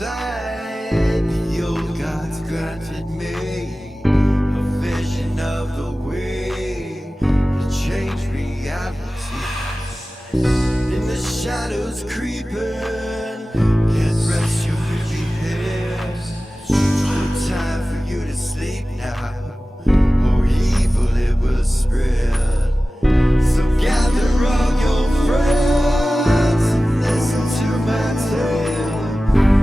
inside, the old gods granted me a vision of the way to change reality. In the shadows creeping, can't rest your weary head. No time for you to sleep now, or evil it will spread. So gather all your friends and listen to my tale.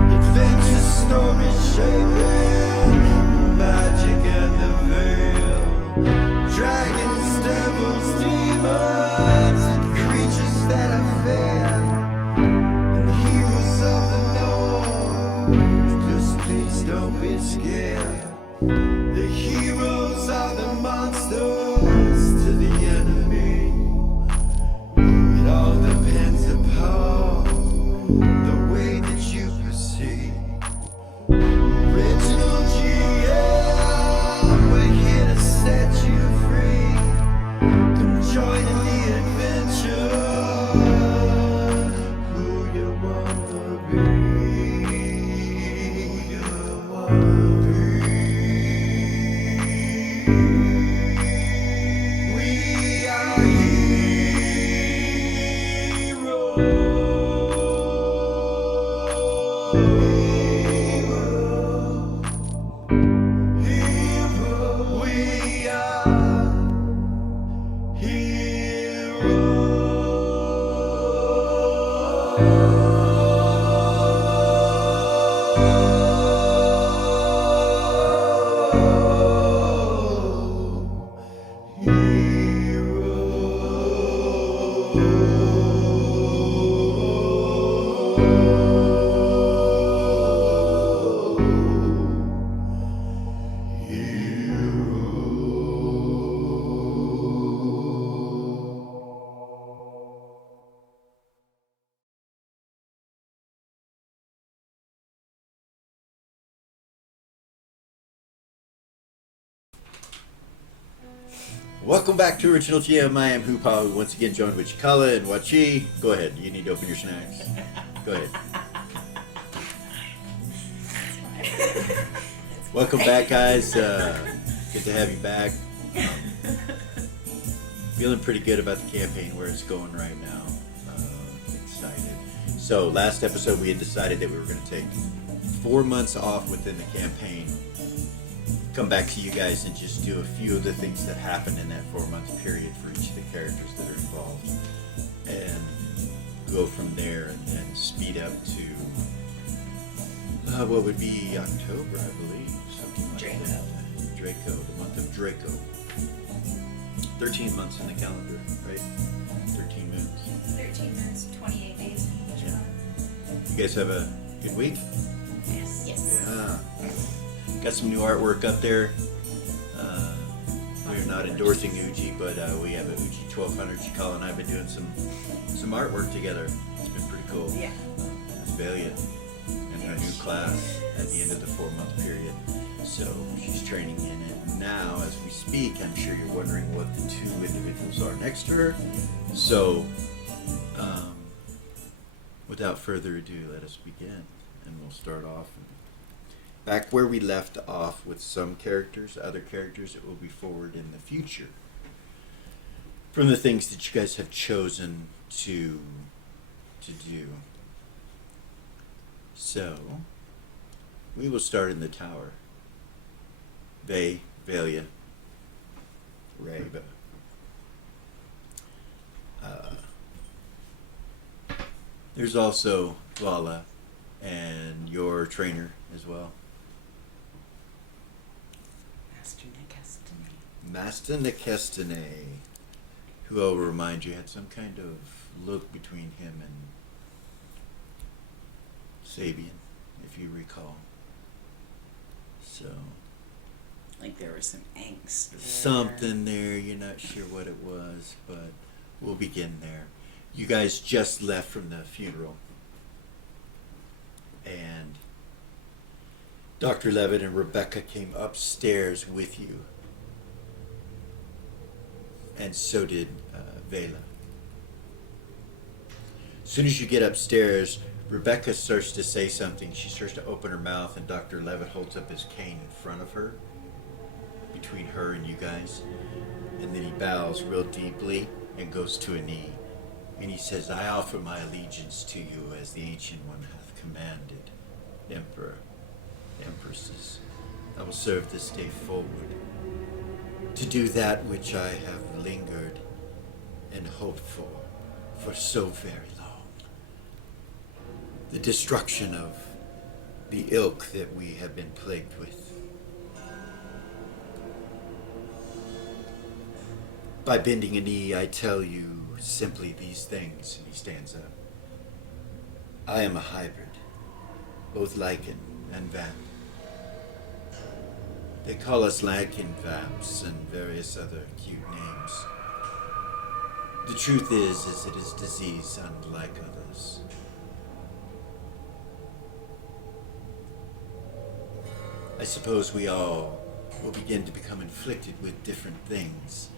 Adventure story shaping the magic and the veil. Dragons, devils, demons, and creatures that I fear, and heroes of the north. Just please don't be scared. The heroes are the monsters to the enemy. It all depends upon the way that you proceed. Original GM, we're here to set you free. Come join in the adventure. Who you wanna be? Who you wanna be? We are heroes. We are Welcome back to Original GM. I am Hupahu, once again joined with Cikala and Wachi. Go ahead, you need to open your snacks. Go ahead. Welcome back, guys. Good to have you back. Feeling pretty good about the campaign, where it's going right now. Excited. So last episode we had decided that we were going to take 4 months off within the campaign. Come back to you guys and just do a few of the things that happened in that 4-month period for each of the characters that are involved, and go from there and then speed up to what would be October, I believe, something like Draco. that. Draco, the month of Draco. 13 months in the calendar, right? 13 moons. 13 months, 28 days in each Yeah. month. You guys have a good week? Yes. Yes. Yeah. Got some new artwork up there. We're not endorsing Uji, but we have a Uji 1200. Cikala and I have been doing some artwork together. It's been pretty cool. Yeah. It's Valiant and her new class at the end of the 4-month period. So she's training in it now as we speak. I'm sure you're wondering what the 2 individuals are next to her. So without further ado, let us begin. And we'll start off back where we left off with some characters, other characters that will be forward in the future. From the things that you guys have chosen to do. So, we will start in the tower. Valia, Reba. There's also Vala and your trainer as well. Master Nekestine, who I'll remind you had some kind of look between him and Sabian, if you recall. So, like there was some angst there. something there, you're not sure what it was, but we'll begin there. You guys just left from the funeral, and Dr. Levitt and Rebecca came upstairs with you. And so did Vela. As soon as you get upstairs, Rebecca starts to say something. She starts to open her mouth, and Dr. Levitt holds up his cane in front of her, between her and you guys. And then he bows real deeply and goes to a knee. And he says, I offer my allegiance to you as the Ancient One hath commanded, Emperor, Empresses. I will serve this day forward to do that which I have lingered and hoped for so very long. The destruction of the ilk that we have been plagued with. By bending a knee, I tell you simply these things. And he stands up. I am a hybrid, both lichen and vamp. They call us lichen vamps and various other cute names. The truth is it is disease unlike others. I suppose we all will begin to become inflicted with different things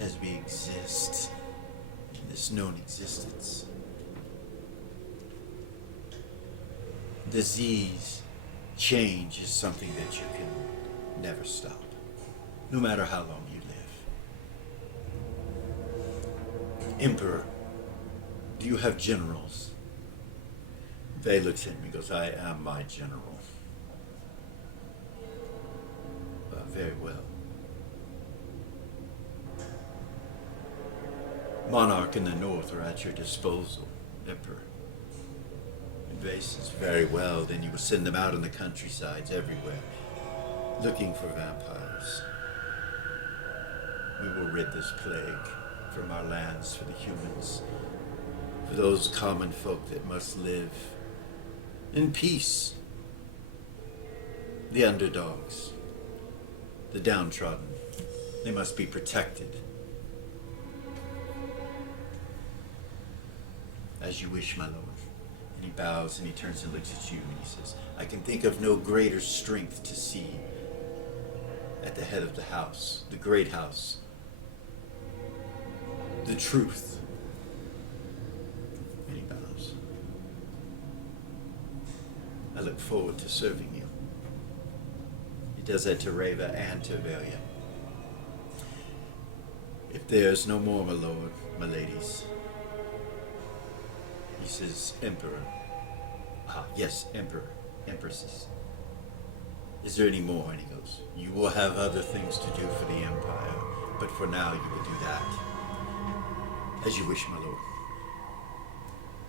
as we exist in this known existence. Disease, change is something that you can never stop, no matter how long you live. Emperor, do you have generals? Vey looks at me and goes, I am my general. Very well. Monarch in the north are at your disposal, Emperor. And Vey says, very well, then you will send them out in the countrysides everywhere, looking for vampires. We will rid this plague from our lands for the humans, for those common folk that must live in peace. The underdogs, the downtrodden, they must be protected. As you wish, my lord. And he bows and he turns and looks at you and he says, I can think of no greater strength to see at the head of the house, the great house, the truth. And he bows. I look forward to serving you. He does that to Reva and to Velia. If there's no more, my lord, my ladies. He says, Emperor. Ah, yes, Emperor, Empresses. Is there any more? And he goes, you will have other things to do for the Empire, but for now you will do that. As you wish, my lord.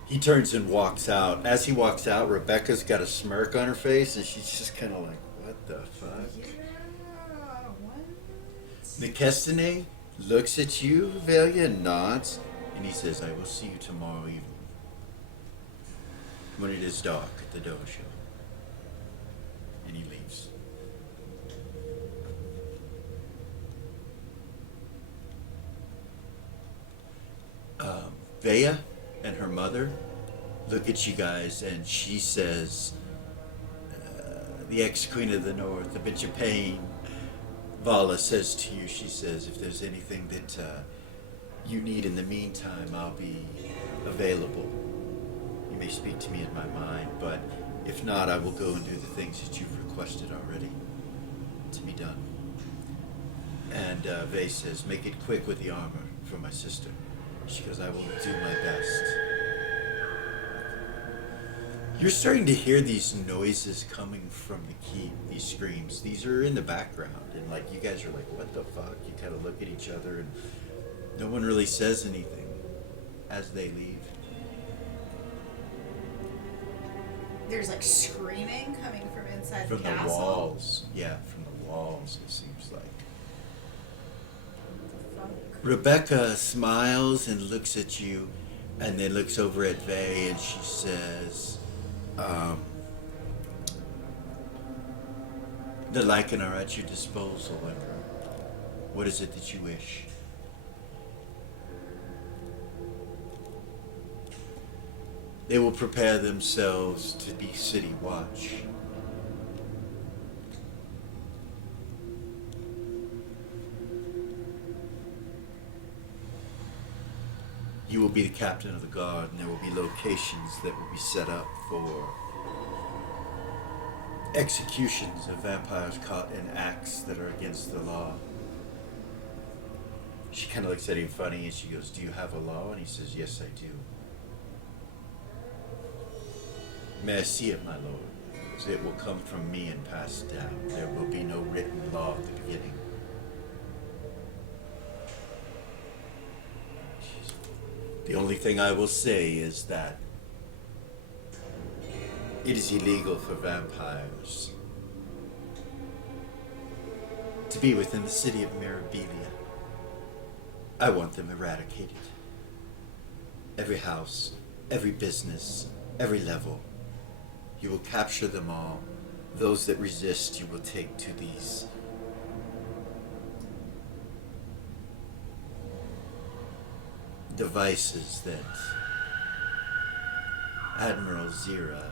He turns and walks out. As he walks out, Rebecca's got a smirk on her face, and she's just kind of like, what the fuck? Yeah, what? Nicestine looks at you, Velia, and nods, and he says, I will see you tomorrow evening, when it is dark at the dojo. And he leaves. Vea and her mother look at you guys, and she says, the ex-queen of the north, the bitch of pain, Vala says to you, she says, if there's anything that you need in the meantime, I'll be available. You may speak to me in my mind, but if not, I will go and do the things that you've requested already to be done. And Vey says, make it quick with the armor for my sister. She goes, I will do my best. You're starting to hear these noises coming from the keep, these screams. These are in the background, and like you guys are like, what the fuck? You kind of look at each other, and no one really says anything as they leave. There's like screaming coming from inside From the the castle. walls. Yeah, from the walls, it seems like. Fuck. Rebecca smiles and looks at you, and then looks over at Vey, and she says, the lichen are at your disposal, Emperor. What is it that you wish? They will prepare themselves to be city watch. You will be the captain of the guard, and there will be locations that will be set up for executions of vampires caught in acts that are against the law. She kind of looks at him funny and she goes, "Do you have a law?" And he says, "Yes, I do." "May I see it, my lord?" So it will come from me and pass down. There will be no written law at the beginning. The only thing I will say is that it is illegal for vampires to be within the city of Mirabilia. I want them eradicated. Every house, every business, every level. You will capture them all. Those that resist, you will take to these devices that Admiral Zira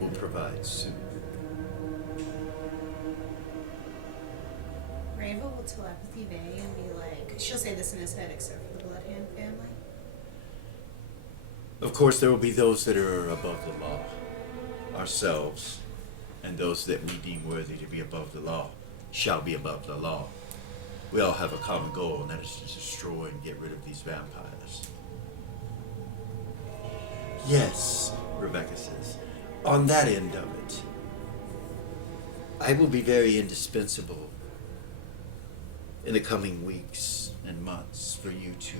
will provide soon. Rava will telepathy Vay and be like, she'll say this in his head except for the Bloodhand family. Of course, there will be those that are above the law, ourselves, and those that we deem worthy to be above the law shall be above the law. We all have a common goal, and that is to destroy and get rid of these vampires. Yes, Rebecca says, on that end of it, I will be very indispensable in the coming weeks and months for you to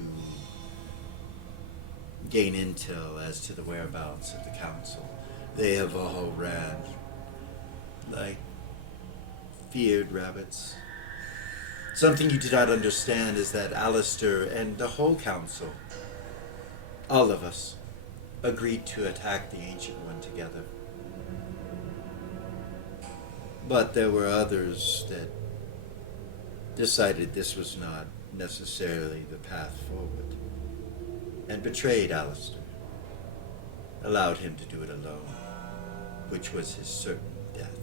gain intel as to the whereabouts of the council. They have all ran like feared rabbits. Something you do not understand is that Alistair and the whole council, all of us, agreed to attack the Ancient One together. But there were others that decided this was not necessarily the path forward, and betrayed Alistair, allowed him to do it alone, which was his certain death.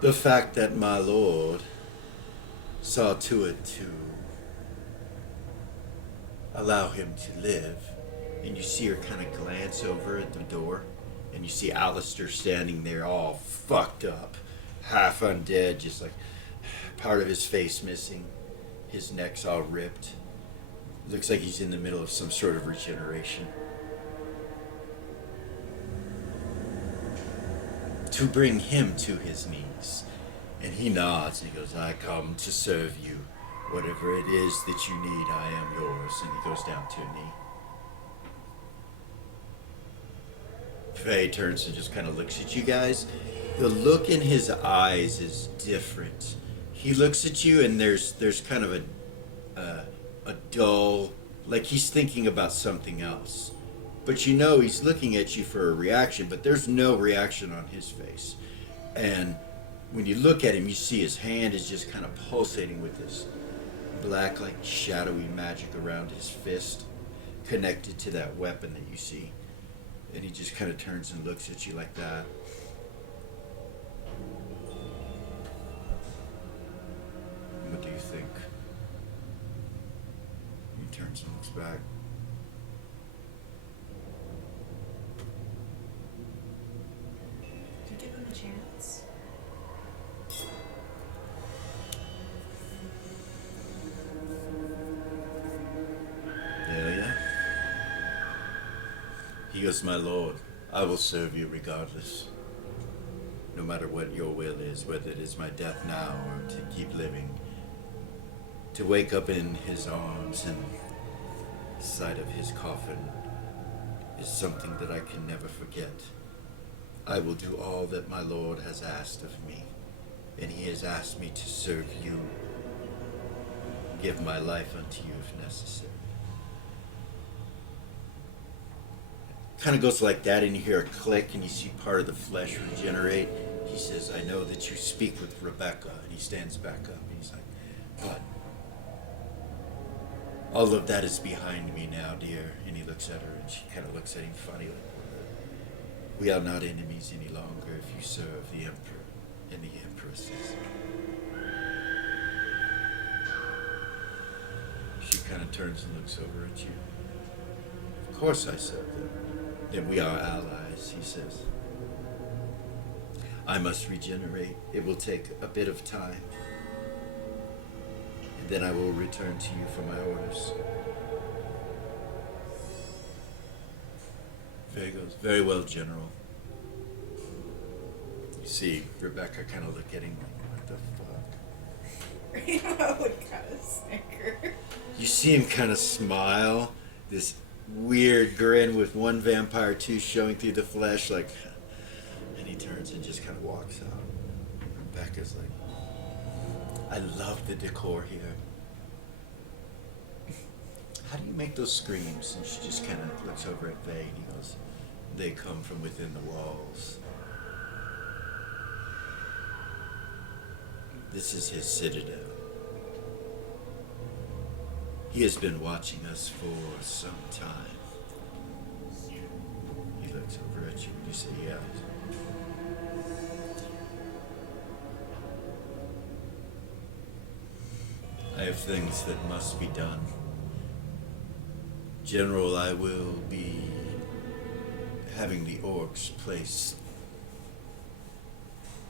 The fact that my lord saw to it to allow him to live, and you see her kind of glance over at the door, and you see Alistair standing there all fucked up, half undead, just like part of his face missing, his neck's all ripped. Looks like he's in the middle of some sort of regeneration. To bring him to his knees. And he nods and he goes, I come to serve you. Whatever it is that you need, I am yours. And he goes down to a knee. Faye turns and just kind of looks at you guys. The look in his eyes is different. He looks at you and there's kind of a dull, like he's thinking about something else. But you know he's looking at you for a reaction, but there's no reaction on his face. And when you look at him, you see his hand is just kind of pulsating with this black, like shadowy magic around his fist, connected to that weapon that you see. And he just kind of turns and looks at you like that. What do you think? He turns and looks back. Do you give him a chance? Yeah. He goes, my lord, I will serve you regardless. No matter what your will is, whether it is my death now or to keep living. To wake up in his arms and the sight of his coffin is something that I can never forget. I will do all that my lord has asked of me, and he has asked me to serve you. Give my life unto you if necessary. Kind of goes like that, and you hear a click and you see part of the flesh regenerate. He says, I know that you speak with Rebecca. And he stands back up and he's like, but all of that is behind me now, dear. And he looks at her and she kind of looks at him funny, like, we are not enemies any longer if you serve the Emperor. and the Empresses. She kind of turns and looks over at you. Of course I said that we are allies, he says. I must regenerate. It will take a bit of time. And then I will return to you for my orders. Faye goes, very well, General. You see, Rebecca kind of look at him like, what the fuck? I would kind of snicker. You see him kind of smile, this weird grin with one vampire tooth showing through the flesh, like, and he turns and just kind of walks out. Rebecca's like, I love the decor here. How do you make those screams? And she just kind of looks over at Faye and he goes, they come from within the walls. This is his citadel. He has been watching us for some time. He looks over at you and you say, yeah. I have things that must be done. General, I will be having the orcs place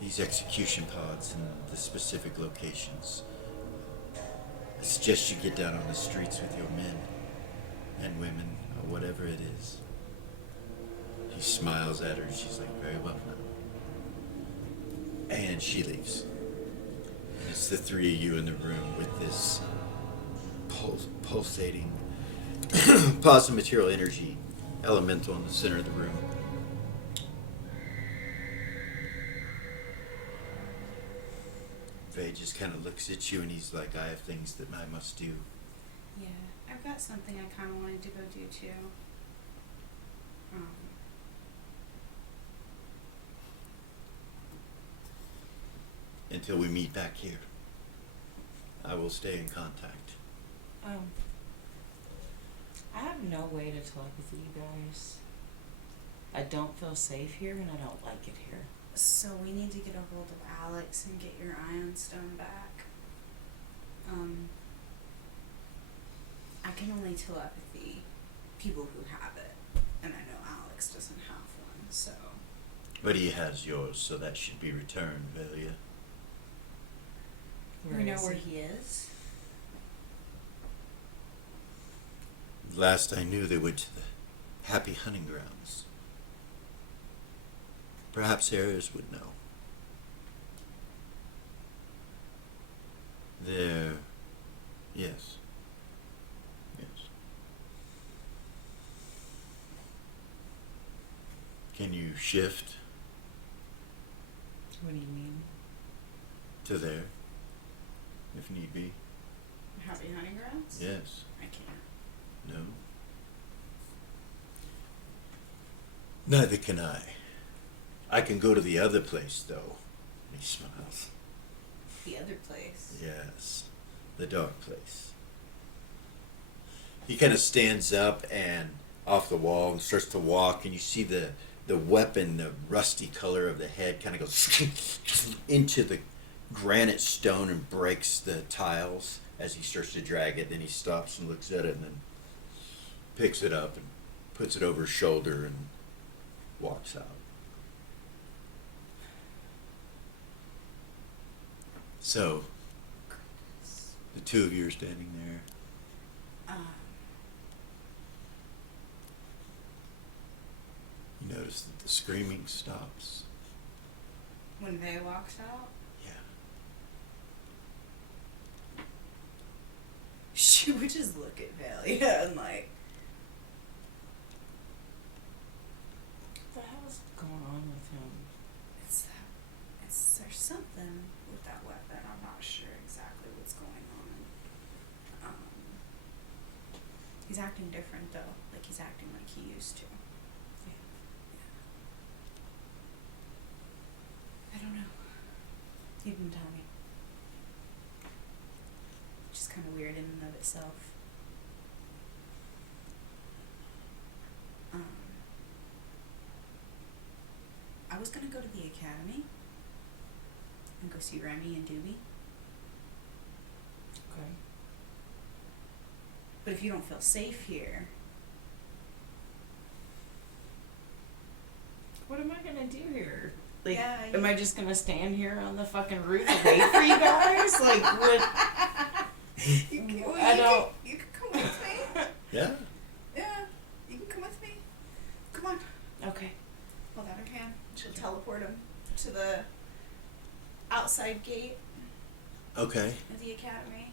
these execution pods in the specific locations. I suggest you get down on the streets with your men and women, or whatever it is. He smiles at her and she's like, very well now. And she leaves. And it's the three of you in the room with this pulsating positive material energy elemental in the center of the room. Faye just kind of looks at you and he's like, I have things that I must do. Yeah, I've got something I kind of wanted to go do too. Until we meet back here, I will stay in contact. I have no way to talk with you guys. I don't feel safe here and I don't like it here. So we need to get a hold of Alex and get your Ion Stone back. I can only telepathy people who have it, and I know Alex doesn't have one, so. But he has yours, so that should be returned, Velia. We know is where he? he is. Last I knew, they went to the Happy Hunting Grounds. Perhaps Ares would know. There, yes. Yes. Can you shift What do you mean? to there, if need be? Happy Hunting Grounds? Yes. I can't. No? Neither can I. I can go to the other place, though. He smiles. The other place. Yes, the dark place. He kind of stands up and off the wall and starts to walk, and you see the weapon, the rusty color of the head kind of goes into the granite stone and breaks the tiles as he starts to drag it. Then he stops and looks at it and then picks it up and puts it over his shoulder and walks out. So, the two of you are standing there. You notice that the screaming stops. When Vay walks out, Yeah. she would just look at Valia and like, What the hell's going on with him? there's something with that weapon. I'm not sure exactly what's going on. He's acting different though. Like he's acting like he used to. Yeah. I don't know. He didn't tell me. Which is kind of weird in and of itself. I was gonna go to the academy. and go see Remy and Doobie. Okay. But if you don't feel safe here, What am I gonna do here? Like, Yeah, am I just gonna stand here on the fucking roof and wait for you guys? Like, what? you can, well, I don't. You can come with me. Yeah. Yeah, you can come with me. Come on. Okay. Hold out her hand. She'll teleport him to the outside gate Okay. of the academy.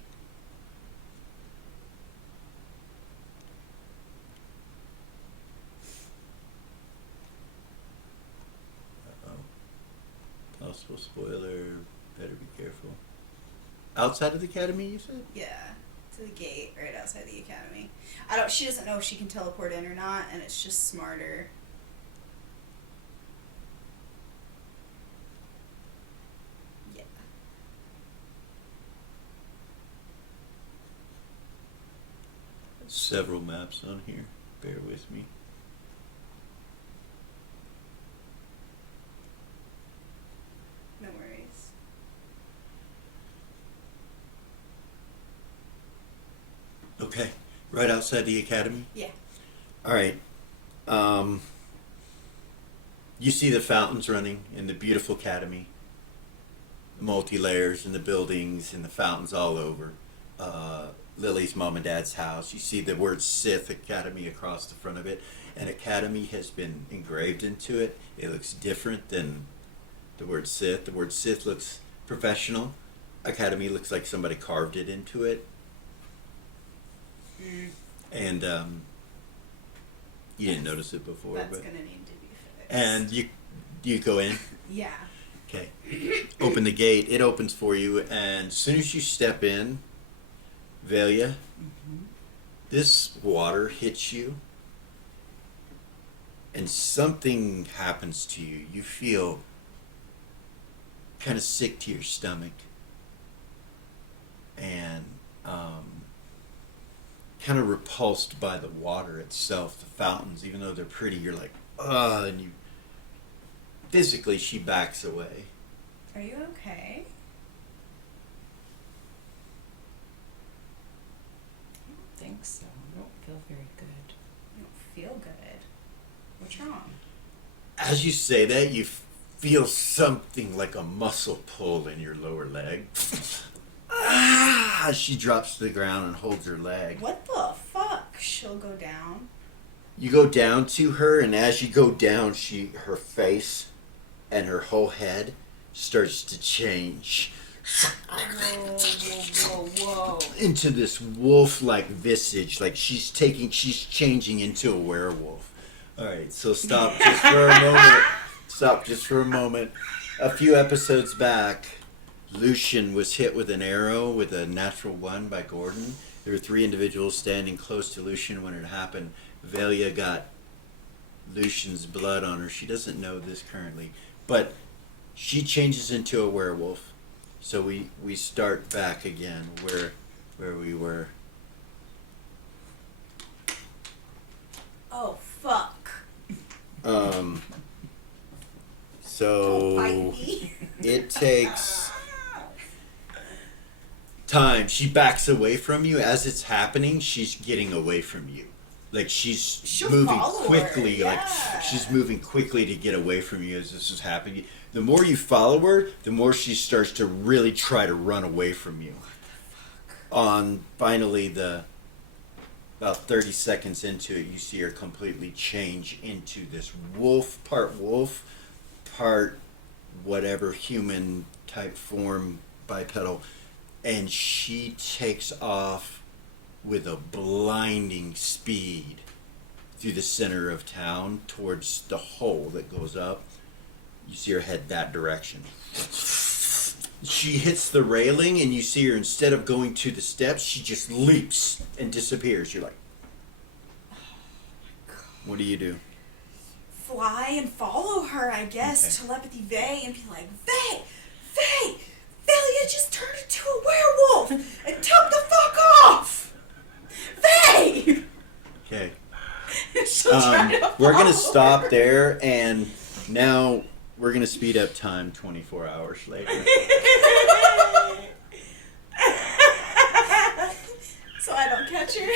Possible spoiler. Better be careful. Outside of the academy, you said? Yeah, to the gate right outside the academy. She doesn't know if she can teleport in or not, and it's just smarter. Yeah. Several maps on here. Bear with me. No worries. Okay. Right outside the academy? Yeah. All right. You see the fountains running in the beautiful academy. The multi-layers and the buildings and the fountains all over. Lily's mom and dad's house. You see the word Sith Academy across the front of it. And Academy has been engraved into it. It looks different than the word Sith. The word Sith looks professional. Academy looks like somebody carved it into it. And you didn't notice it before, That's but gonna need to be fixed. and you go in. Yeah. Okay. Open the gate. It opens for you, and as soon as you step in, Velia, this water hits you, and something happens to you. You feel kind of sick to your stomach, and kind of repulsed by the water itself, the fountains. Even though they're pretty, you're like, ugh, and you physically, she backs away. Are you okay? I don't think so. I don't feel very good. You don't feel good. What's wrong? As you say that, you feel something like a muscle pull in your lower leg. Ah! She drops to the ground and holds her leg. What the fuck? She'll go down. You go down to her, and as you go down, her face and her whole head starts to change Whoa. into this wolf-like visage. Like she's changing into a werewolf. All right, so stop just for a moment. Stop just for a moment. A few episodes back, Lucian was hit with an arrow with a natural one by Gordon. There were 3 individuals standing close to Lucian when it happened. Velia got Lucian's blood on her. She doesn't know this currently, but she changes into a werewolf. So we start back again where we were. Oh fuck. So Don't bite me. it takes time. She backs away from you. As it's happening, she's getting away from you. Like she'll moving follow her, quickly. yeah. Like she's moving quickly to get away from you as this is happening. The more you follow her, the more she starts to really try to run away from you. Finally, about 30 seconds into it, you see her completely change into this wolf, part whatever human type form, bipedal, and she takes off with a blinding speed through the center of town towards the hole that goes up. You see her head that direction. She hits the railing, and you see her, instead of going to the steps, she just leaps and disappears. You're like, what do you do? Fly and follow her, I guess. Okay. Telepathy Vay and be like, Vay! Velia just turned into a werewolf and took the fuck off! Vay! Okay. She'll try to We're going follow to stop her. there, and now we're going to speed up time 24 hours later. dog catcher.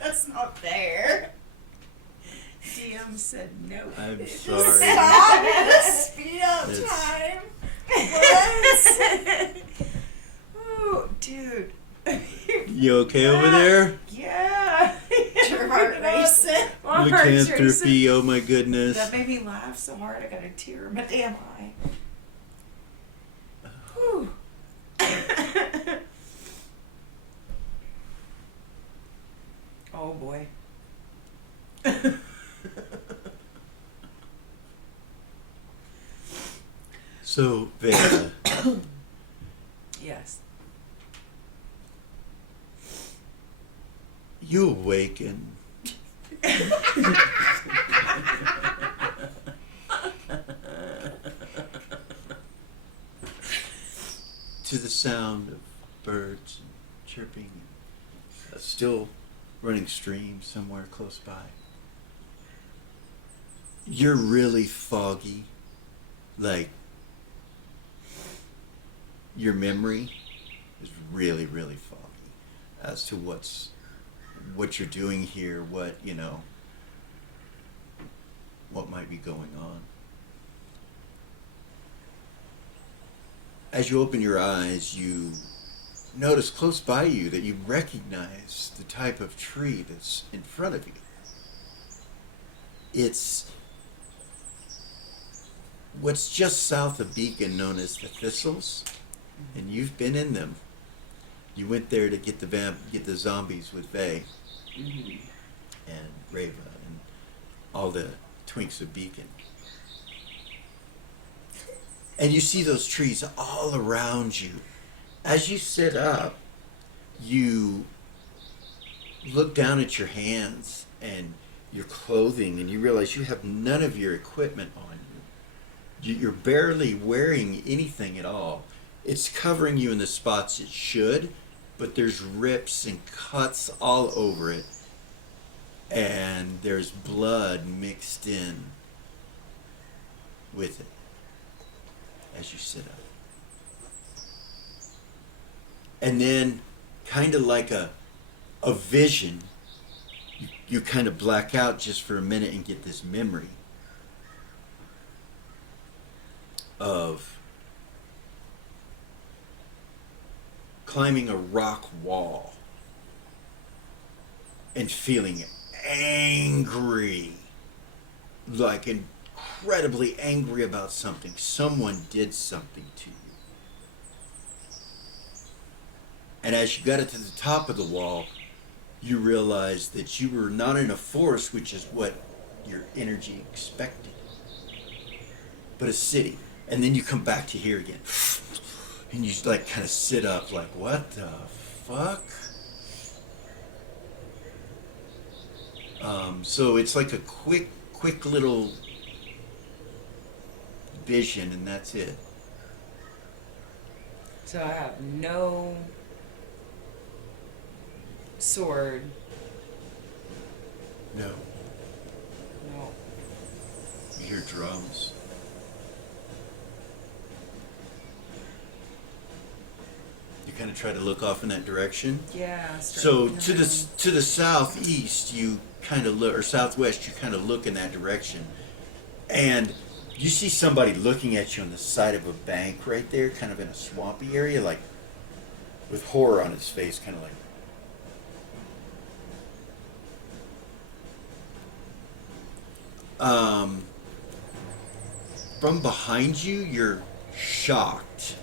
That's not fair. DM said no. I'm Just sorry. stop it. Speed up It's- time. What? Oh, dude. You okay over there? Yeah. Your heart racing. My heart's racing. Lycanthropy, oh my goodness. That made me laugh so hard I got a tear in my damn eye. Whew. Oh boy. So, Vera, Yes. you awaken to the sound of birds and chirping, and a still running stream somewhere close by. You're really foggy, like your memory is really, really foggy as to what you're doing here, what might be going on. As you open your eyes, you notice close by you that you recognize the type of tree that's in front of you. It's what's just south of Beacon, known as the Thistles, and you've been in them. You went there to get the zombies with Vay and Rava and all the twinks of Beacon. And you see those trees all around you. As you sit up, you look down at your hands and your clothing, and you realize you have none of your equipment on you. You're barely wearing anything at all. It's covering you in the spots it should, but there's rips and cuts all over it, and there's blood mixed in with it as you sit up. And then, kind of like a vision, you kind of black out just for a minute and get this memory of climbing a rock wall and feeling angry, like incredibly angry about something. Someone did something to you. And as you got it to the top of the wall, you realized that you were not in a forest, which is what your energy expected, but a city. And then you come back to here again. And you like kind of sit up like, what the fuck? So it's like a quick little vision, and that's it. So I have no sword. No, No. you hear drums. You kind of try to look off in that direction. Yeah. So to the southeast, you kind of look, or southwest, you kind of look in that direction, and you see somebody looking at you on the side of a bank right there, kind of in a swampy area, like with horror on his face, kind of like. From behind you, you're shocked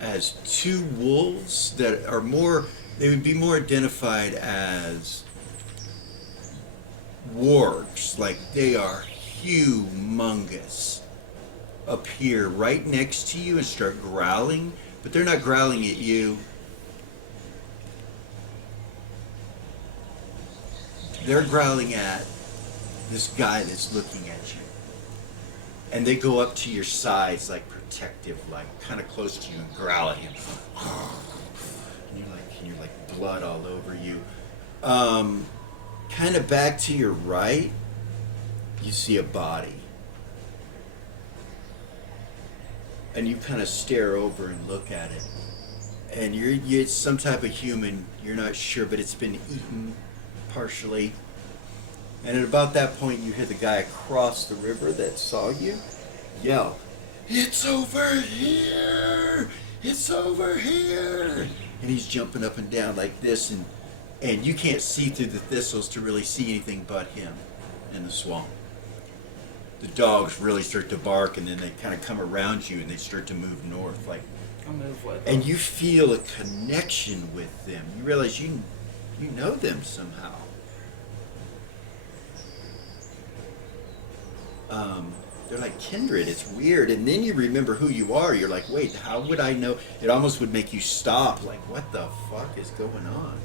as two wolves that are they would be more identified as wargs, like they are humongous, appear right next to you and start growling, but they're not growling at you. They're growling at this guy that's looking at you. And they go up to your sides like protective, like kind of close to you, and growl at him. And you're like blood all over you. Kind of back to your right, you see a body. And you kind of stare over and look at it. and you're some type of human. You're not sure, but it's been eaten partially. And at about that point, you hear the guy across the river that saw you yell, "It's over here! It's over here!" And he's jumping up and down like this, and you can't see through the thistles to really see anything but him in the swamp. The dogs really start to bark, and then they kind of come around you, and they start to move north, like. I'll move with And them. you feel a connection with them. You realize you know them somehow. They're like kindred. It's weird. And then you remember who you are. You're like, wait, how would I know? It almost would make you stop. Like, what the fuck is going on?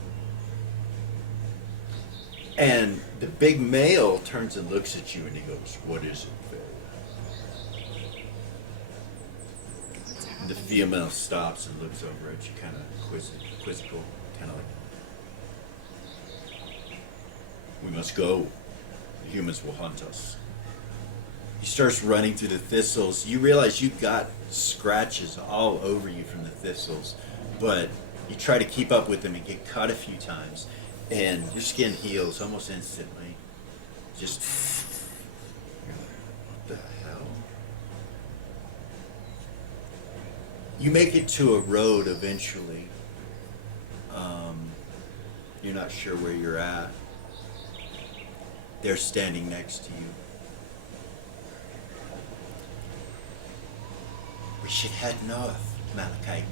And the big male turns and looks at you and he goes, "What is it, Phil?" What's And the happening? female stops and looks over at you, kind of quizzical, kind of like, "We must go. The humans will hunt us." He starts running through the thistles. You realize you've got scratches all over you from the thistles, but you try to keep up with them and get cut a few times, and your skin heals almost instantly. Just, what the hell? You make it to a road eventually. You're not sure where you're at. They're standing next to you. "We should head north, Malachi,"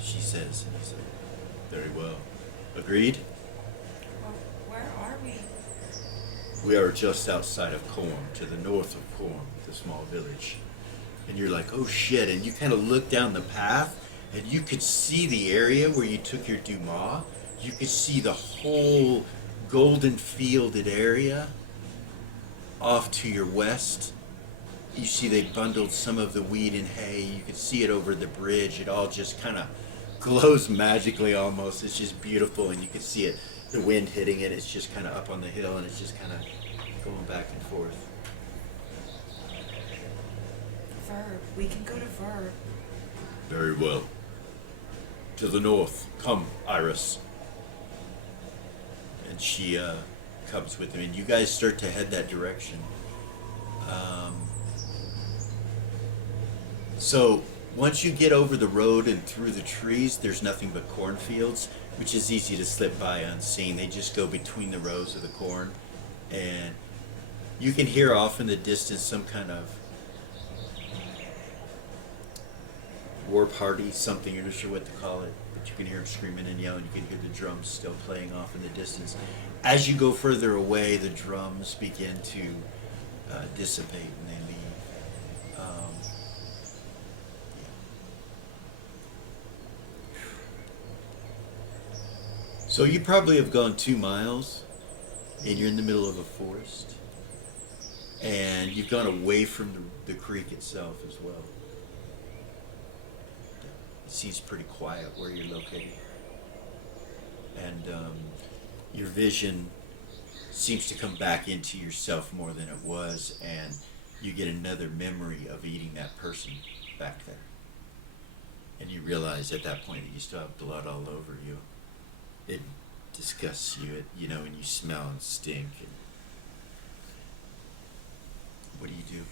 she says. And he's like, "Very well. Agreed?" Well, where are we? We are just outside of Corm, to the north of Corm, the small village. And you're like, oh shit. And you kind of look down the path, and you could see the area where you took your Dumas. You could see the whole golden fielded area off to your west. You see they bundled some of the wheat and hay. You can see it over the bridge. It all just kind of glows magically almost. It's just beautiful, and you can see it, the wind hitting it. It's just kind of up on the hill, and it's just kind of going back and forth. Verb. We can go to Verb. Very well. To the north. Come, Iris. And she comes with him, and you guys start to head that direction. So once you get over the road and through the trees, there's nothing but cornfields, which is easy to slip by unseen. They just go between the rows of the corn, and you can hear off in the distance some kind of war party, something, you're not sure what to call it, but you can hear them screaming and yelling. You can hear the drums still playing off in the distance. As you go further away, the drums begin to dissipate and they leave. So you probably have gone 2 miles, and you're in the middle of a forest, and you've gone away from the creek itself as well. It seems pretty quiet where you're located, and your vision seems to come back into yourself more than it was, and you get another memory of eating that person back there, and you realize at that point that you still have blood all over you. It disgusts you, and you smell and stink. And what do you do?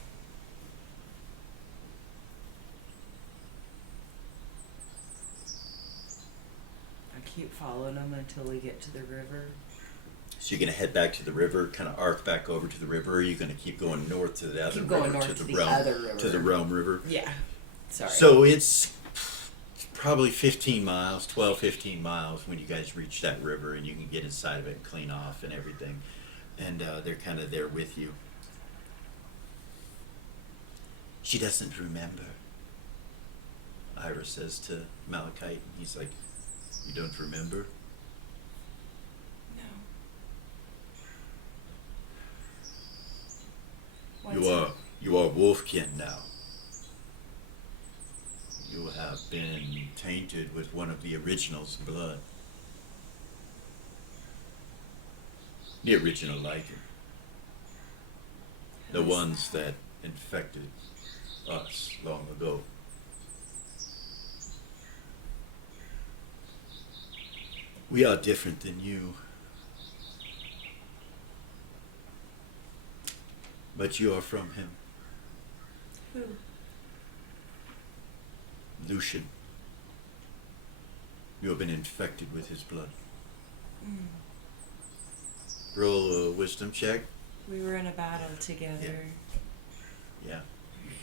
I keep following them until we get to the river. So you're gonna head back to the river, kind of arc back over to the river, or are you gonna keep going north to the other Keep river, going north to the Realm, other river. to the Realm River? Yeah. Sorry. So it's probably 15 miles, 12, 15 miles when you guys reach that river, and you can get inside of it and clean off and everything. And they're kind of there with you. She doesn't remember, Ira says to Malachite. He's like, you don't remember? No. You are Wolfkin now. You have been tainted with one of the original's blood. The original Lycan. The ones that infected us long ago. We are different than you. But you are from him. Who? Lucian. You have been infected with his blood. Mm. Roll a wisdom check. We were in a battle together. Yeah.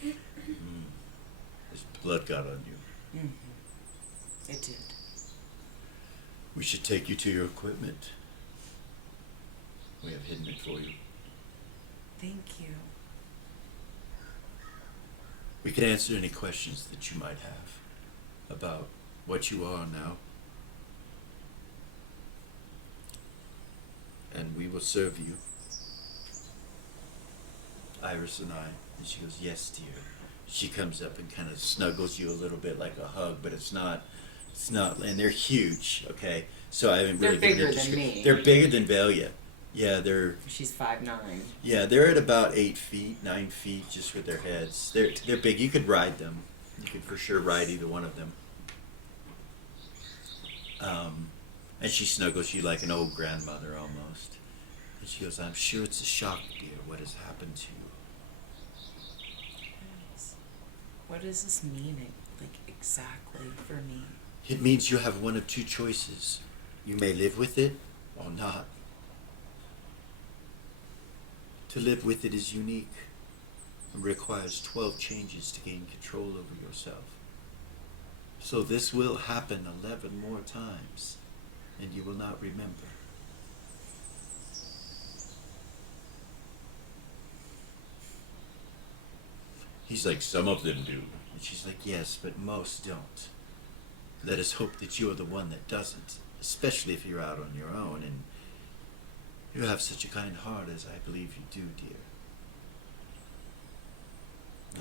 His blood got on you. Mm-hmm. It did. We should take you to your equipment. We have hidden it for you. Thank you. We can answer any questions that you might have about what you are now. And we will serve you. Iris and I. And she goes, yes, dear. She comes up and kind of snuggles you a little bit like a hug, but it's not, and they're huge, okay? So I haven't really They're given you a bigger than description. me. They're bigger than Velia. Yeah, She's 5'9". yeah, they're at about 8 feet, 9 feet, just with their heads. They're big. You could ride them. You could for sure ride either one of them. And she snuggles you like an old grandmother almost. And she goes, I'm sure it's a shock, dear, what has happened to you. Yes. What does this mean, like, exactly for me? It means you have one of two choices. You may live with it or not. To live with it is unique and requires 12 changes to gain control over yourself. So this will happen 11 more times, and you will not remember. He's like, some of them do. And she's like, yes, but most don't. Let us hope that you are the one that doesn't, especially if you're out on your own, and you have such a kind heart as I believe you do, dear.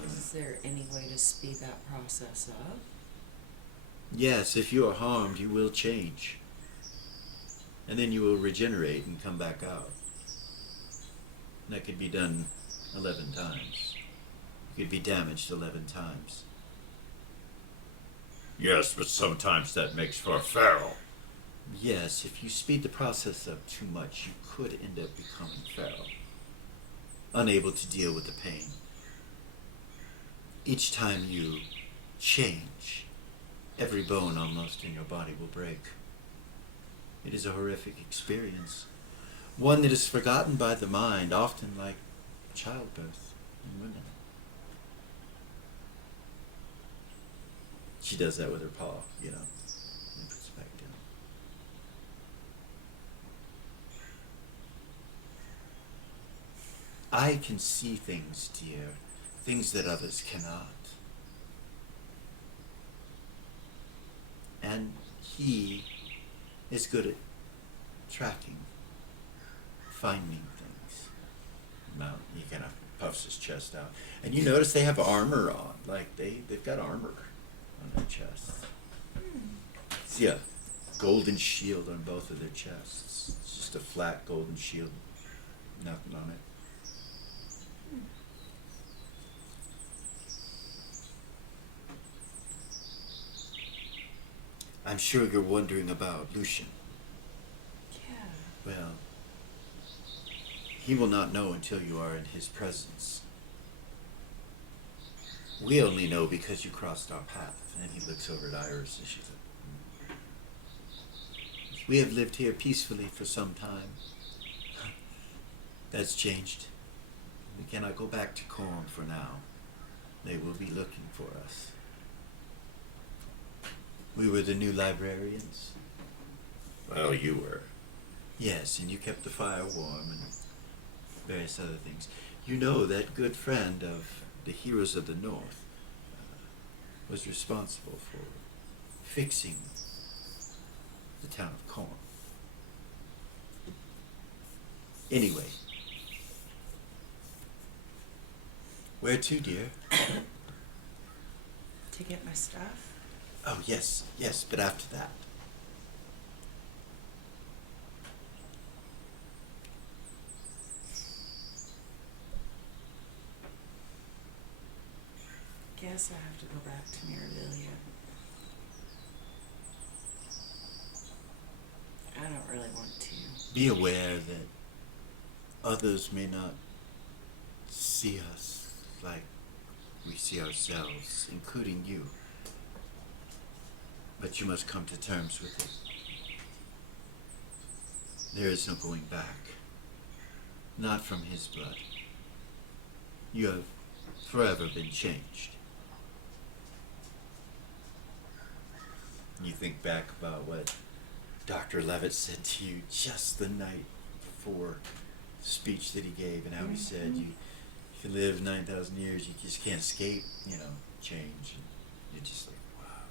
Is there any way to speed that process up? Yes, if you are harmed, you will change. And then you will regenerate and come back out. And that could be done 11 times. You could be damaged 11 times. Yes, but sometimes that makes for a feral. Yes, if you speed the process up too much, you could end up becoming feral. Unable to deal with the pain. Each time you change, every bone almost in your body will break. It is a horrific experience. One that is forgotten by the mind, often like childbirth in women. She does that with her paw, you know, and puts it back down. I can see things, dear, things that others cannot. And he is good at tracking, finding things. Now, he kind of puffs his chest out. And you notice they have armor on, like they've got armor on their chests. See a golden shield on both of their chests. It's just a flat golden shield, nothing on it. I'm sure you're wondering about Lucian. Yeah. Well, he will not know until you are in his presence. We only know because you crossed our path. And he looks over at Iris and she's like, we have lived here peacefully for some time. That's changed. We cannot go back to Corn for now. They will be looking for us. We were the new librarians. Well, you were. Yes, and you kept the fire warm and various other things. You know that good friend of the Heroes of the North was responsible for fixing the town of Corn. Anyway. Where to, dear? To get my stuff? Oh, yes, but after that. Guess I have to go back to Mirabilia. be aware that others may not see us like we see ourselves, including you. But you must come to terms with it. There is no going back. Not from his blood. You have forever been changed. You think back about what Dr. Levitt said to you just the night before the speech that he gave, and how he said you can live 9,000 years, you just can't escape, change. And you're just like, wow.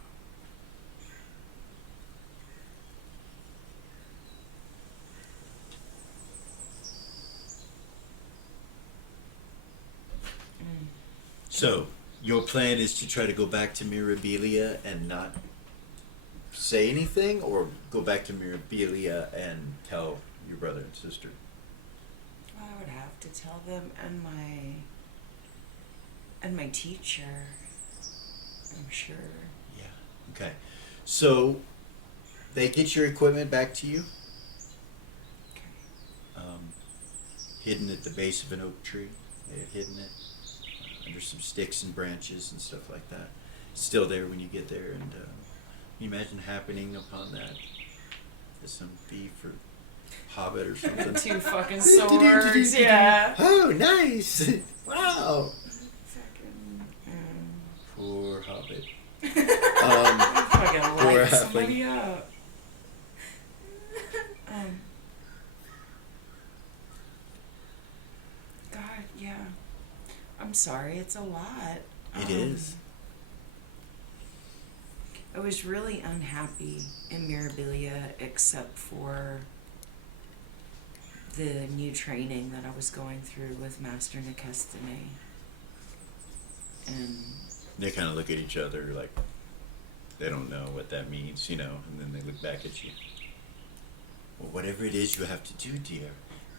So, your plan is to try to go back to Mirabilia and not say anything, or go back to Mirabilia and tell your brother and sister? I would have to tell them, and my teacher, I'm sure. Yeah. Okay. So, they get your equipment back to you, Okay. hidden at the base of an oak tree. They had hidden it under some sticks and branches and stuff like that. It's still there when you get there, and can you imagine happening upon that as some thief or hobbit or something? 2 fucking swords, yeah. Oh, nice! Wow! Fucking, Poor hobbit. fucking Poor light halfling. somebody up. God, yeah. I'm sorry, it's a lot. It is. I was really unhappy in Mirabilia, except for the new training that I was going through with Master Nikestine. And They kind of look at each other like they don't know what that means, and then they look back at you. Well, whatever it is you have to do, dear,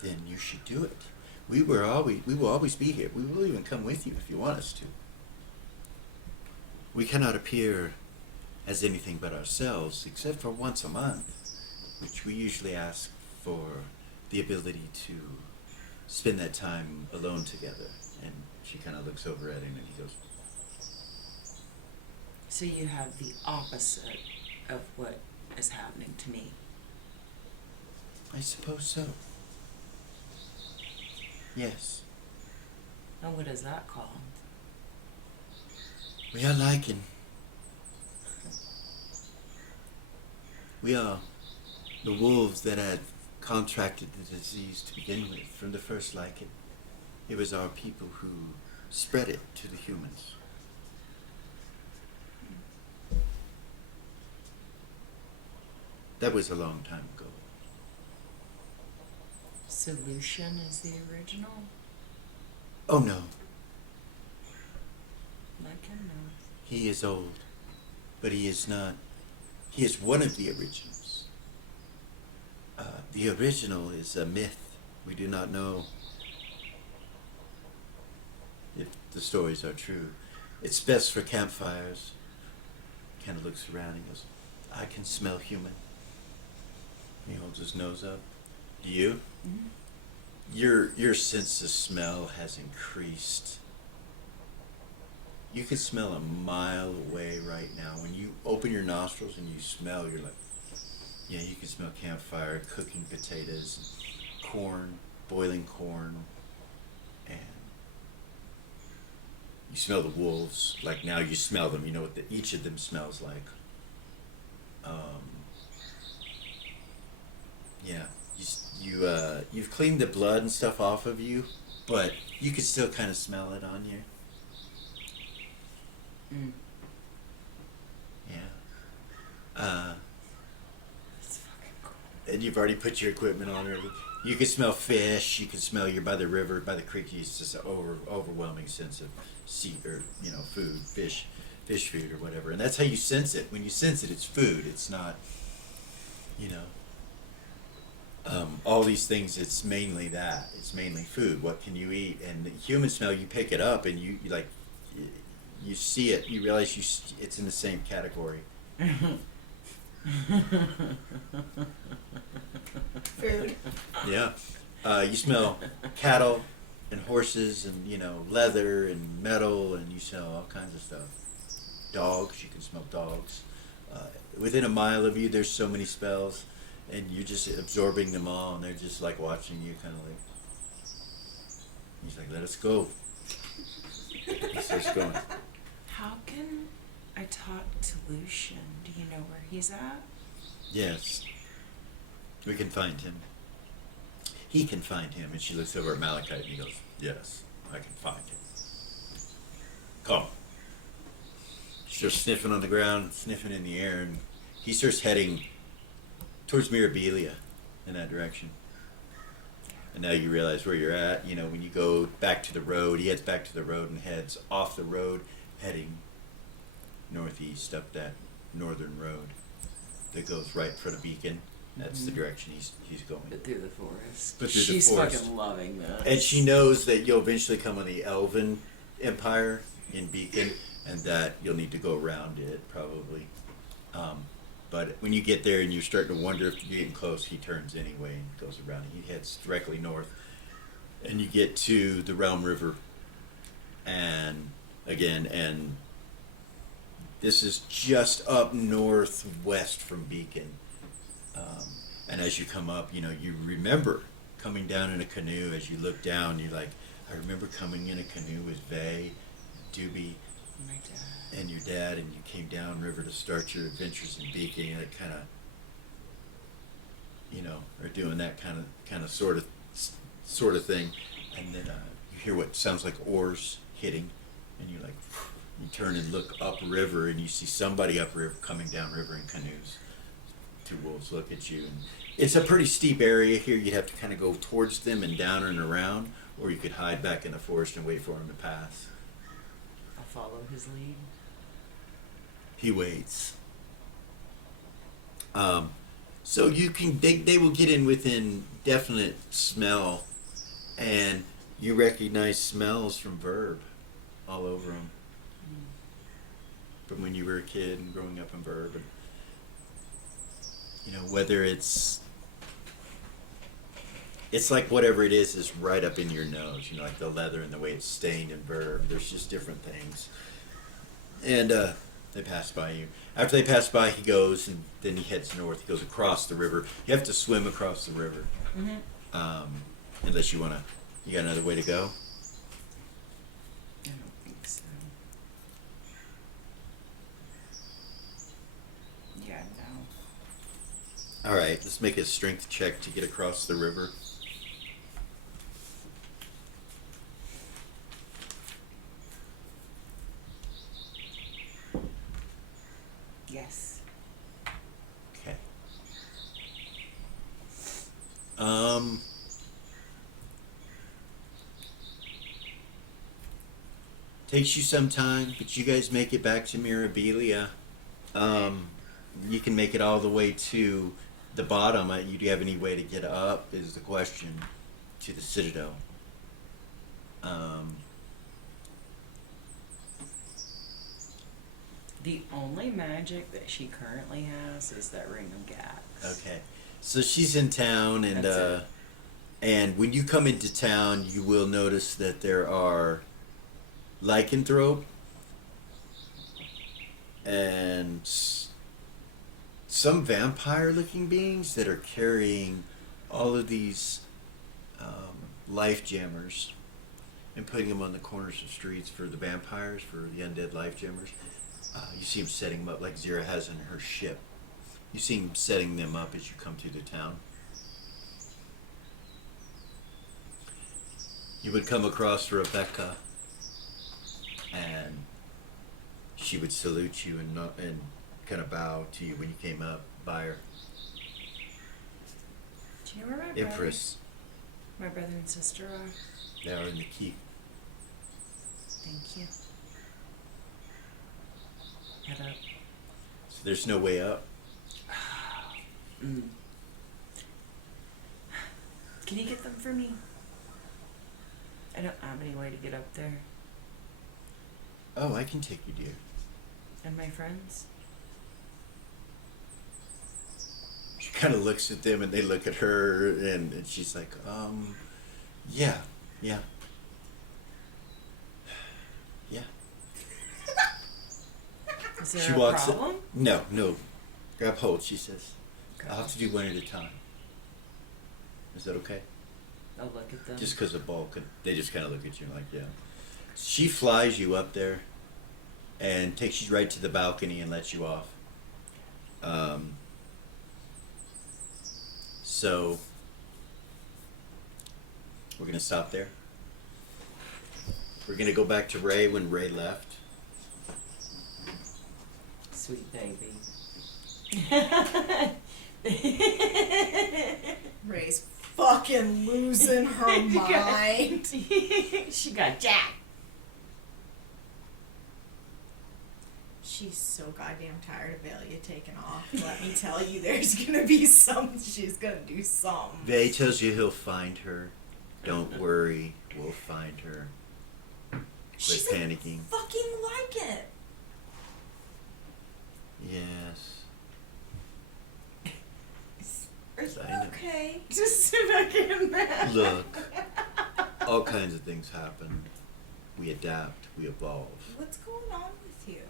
then you should do it. We will always be here. We will even come with you if you want us to. We cannot appear as anything but ourselves, except for once a month, which we usually ask for the ability to spend that time alone together. And she kind of looks over at him and he goes, so you have the opposite of what is happening to me. I suppose so. Yes. And what is that called? We are lichen. We are the wolves that had contracted the disease to begin with from the first lichen. It was our people who spread it to the humans. That was a long time ago. Solution is the original? Oh no, Lichen knows. he is old, but he is not. He is one of the originals. The original is a myth. We do not know if the stories are true. It's best for campfires. Kind of looks around and goes, I can smell human. He holds his nose up. Do you? Mm-hmm. Your sense of smell has increased. You can smell a mile away right now. When you open your nostrils and you smell, you're like, yeah, you can smell campfire, cooking potatoes, corn, boiling corn, and you smell the wolves. Like now you smell them, you know what each of them smells like. Yeah, you've cleaned the blood and stuff off of you, but you can still kind of smell it on you. Mm. Yeah. That's fucking cool. And you've already put your equipment on her. You can smell fish. You can smell you're by the river, by the creek. It's just an overwhelming sense of food, fish food or whatever. And that's how you sense it. When you sense it, it's food. It's not, all these things. It's mainly that. It's mainly food. What can you eat? And the human smell, you pick it up and you see it. You realize it's in the same category. Food. Yeah. You smell cattle and horses and, leather and metal, and you smell all kinds of stuff. Dogs, you can smell dogs. Within a mile of you, there's so many smells, and you're just absorbing them all, and they're just like watching you, kind of like. He's like, let us go. He starts going. How can I talk to Lucian? Do you know where he's at? Yes. We can find him. He can find him. And she looks over at Malachite and he goes, yes, I can find him. Come. She starts sniffing on the ground, sniffing in the air, and he starts heading towards Mirabilia in that direction. And now you realize where you're at. When you go back to the road, he heads back to the road and heads off the road, heading northeast up that northern road that goes right in front of Beacon. That's the direction he's going. But through the forest. But through the She's forest. fucking loving this. And she knows that you'll eventually come on the Elven Empire in Beacon, and that you'll need to go around it, probably. But when you get there and you start to wonder if you're getting close, he turns anyway and goes around. He heads directly north. And you get to the Realm River. And this is just up northwest from Beacon. And as you come up, you remember coming down in a canoe. As you look down, you're like, I remember coming in a canoe with Vay, Doobie, My dad. and your dad, and you came down river to start your adventures in Beacon, and it kind of, are doing that kind of sort of thing, and then you hear what sounds like oars hitting, and you turn and look upriver, and you see somebody upriver coming downriver in canoes. Two wolves look at you, and it's a pretty steep area here. You'd have to kind of go towards them and down and around, or you could hide back in the forest and wait for them to pass. I'll follow his lead. He waits. So you can, they will get in within definite smell, and you recognize smells from Verb all over them. From when you were a kid and growing up in Verb, and whether it's like whatever it is right up in your nose, like the leather and the way it's stained in Verb. There's just different things. And they pass by you. After they pass by, he goes, and then he heads north. He goes across the river. You have to swim across the river. Unless you got another way to go? I don't think so. Yeah, no. Alright, let's make a strength check to get across the river. Yes. Okay. Takes you some time, but you guys make it back to Mirabilia. You can make it all the way to the bottom. Do you have any way to get up is the question, to the Citadel. The only magic that she currently has is that ring of Gax. Okay. So she's in town, and That's it. and when you come into town, you will notice that there are lycanthrope and some vampire-looking beings that are carrying all of these life jammers and putting them on the corners of streets for the vampires, for the undead life jammers. You see them setting them up like Zira has in her ship. You see them setting them up as you come through the town. You would come across Rebecca, and she would salute you and kind of bow to you when you came up by her. Do you know where my Empress, my brother and sister are? they are in the keep. Thank you. Head up. So there's no way up. Mm. Can you get them for me? I don't have any way to get up there. Oh, I can take you, dear. And my friends? She kind of looks at them and they look at her and she's like, yeah, yeah. Yeah. Is there She a walks problem? No. Grab hold, she says. I'll have to do one at a time. Is that okay? I'll look at them. Just because of bulk, and they just kind of look at you like, yeah. She flies you up there and takes you right to the balcony and lets you off. So we're gonna stop there. We're gonna go back to Ray when Ray left. Sweet baby. Ray's fucking losing her mind. She got jacked. She's so goddamn tired of Velia taking off. Let me tell you, there's gonna be she's gonna do something. Vay tells you he'll find her. Don't worry, we'll find her. Quit She's panicking. fucking like it. Yes. Are you I know. okay? Just fucking mad. Look, all kinds of things happen. We adapt, we evolve. What's going on with you?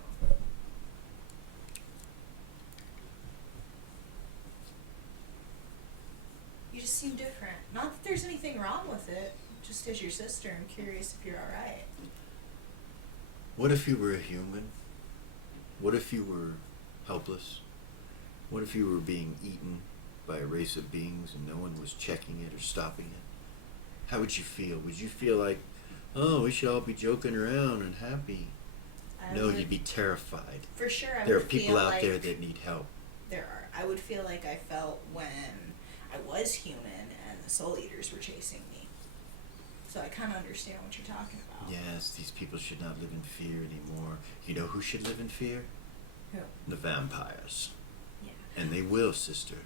You just seem different. Not that there's anything wrong with it. Just as your sister, I'm curious if you're alright. What if you were a human? What if you were helpless? What if you were being eaten by a race of beings and no one was checking it or stopping it? How would you feel? Would you feel like, oh, we should all be joking around and happy? No, you'd be terrified. For sure, I There are would people feel out like there that need help. there are. I would feel like I felt when I was human and the Soul Eaters were chasing me. So I kind of understand what you're talking about. Yes, these people should not live in fear anymore. You know who should live in fear? Who? The vampires. Yeah. And they will, sister.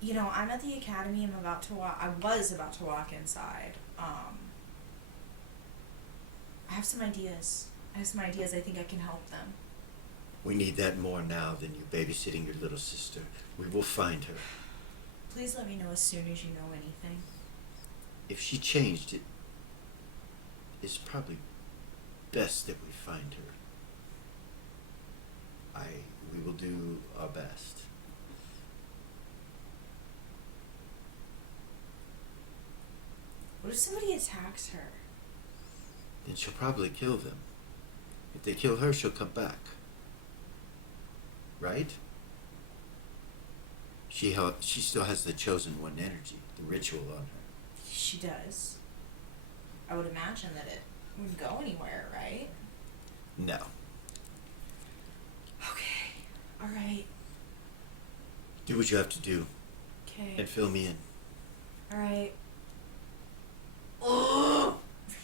You know, I'm at the academy. I'm about to walk. I was about to walk inside. I have some ideas. I think I can help them. We need that more now than you babysitting your little sister. We will find her. Please let me know as soon as you know anything. If she changed, it's probably best that we find her. We will do our best. What if somebody attacks her? Then she'll probably kill them. If they kill her, she'll come back. Right? She still has the chosen one energy, the ritual on her. She does. I would imagine that it wouldn't go anywhere, right? No. Okay. All right. Do what you have to do Okay. and fill me in. All right. Oh. It's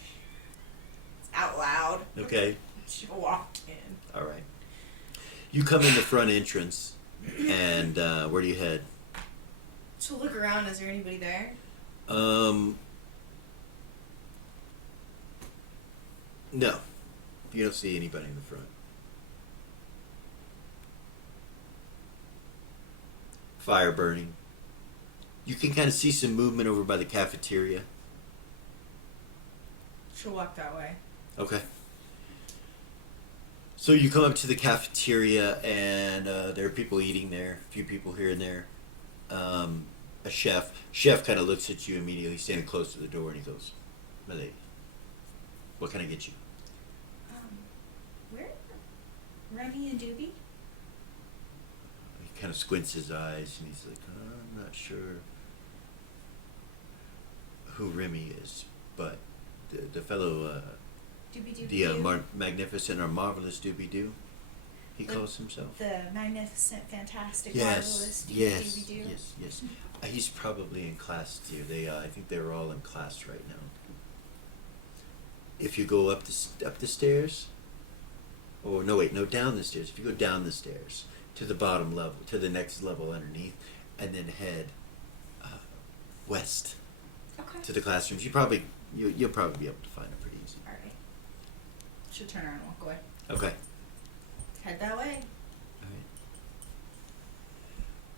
out loud. Okay? She walked in. All right. You come in the front entrance, and where do you head? So look around. Is there anybody there? No. You don't see anybody in the front. Fire burning. You can kind of see some movement over by the cafeteria. She'll walk that way. Okay. So you come up to the cafeteria, and there are people eating there. A few people here and there. A chef. Chef kind of looks at you immediately, standing close to the door, and he goes, "My lady, what can I get you?" Where? Remy and Doobie? He kind of squints his eyes, and he's like, "I'm not sure who Remy is, but the fellow, Doobie Doobie the Doo? magnificent or marvelous Doobie-Doo, he The- calls himself." The magnificent, fantastic, Yes, marvelous Doobie yes, Doobie Doo? yes. He's probably in class too. I think they're all in class right now. If you go up the stairs, or no, wait, no, down the stairs. If you go down the stairs to the bottom level, to the next level underneath, and then head west Okay. to the classrooms, you'll probably be able to find it pretty easy. Alright. She'll turn around and walk away. Okay. Head that way.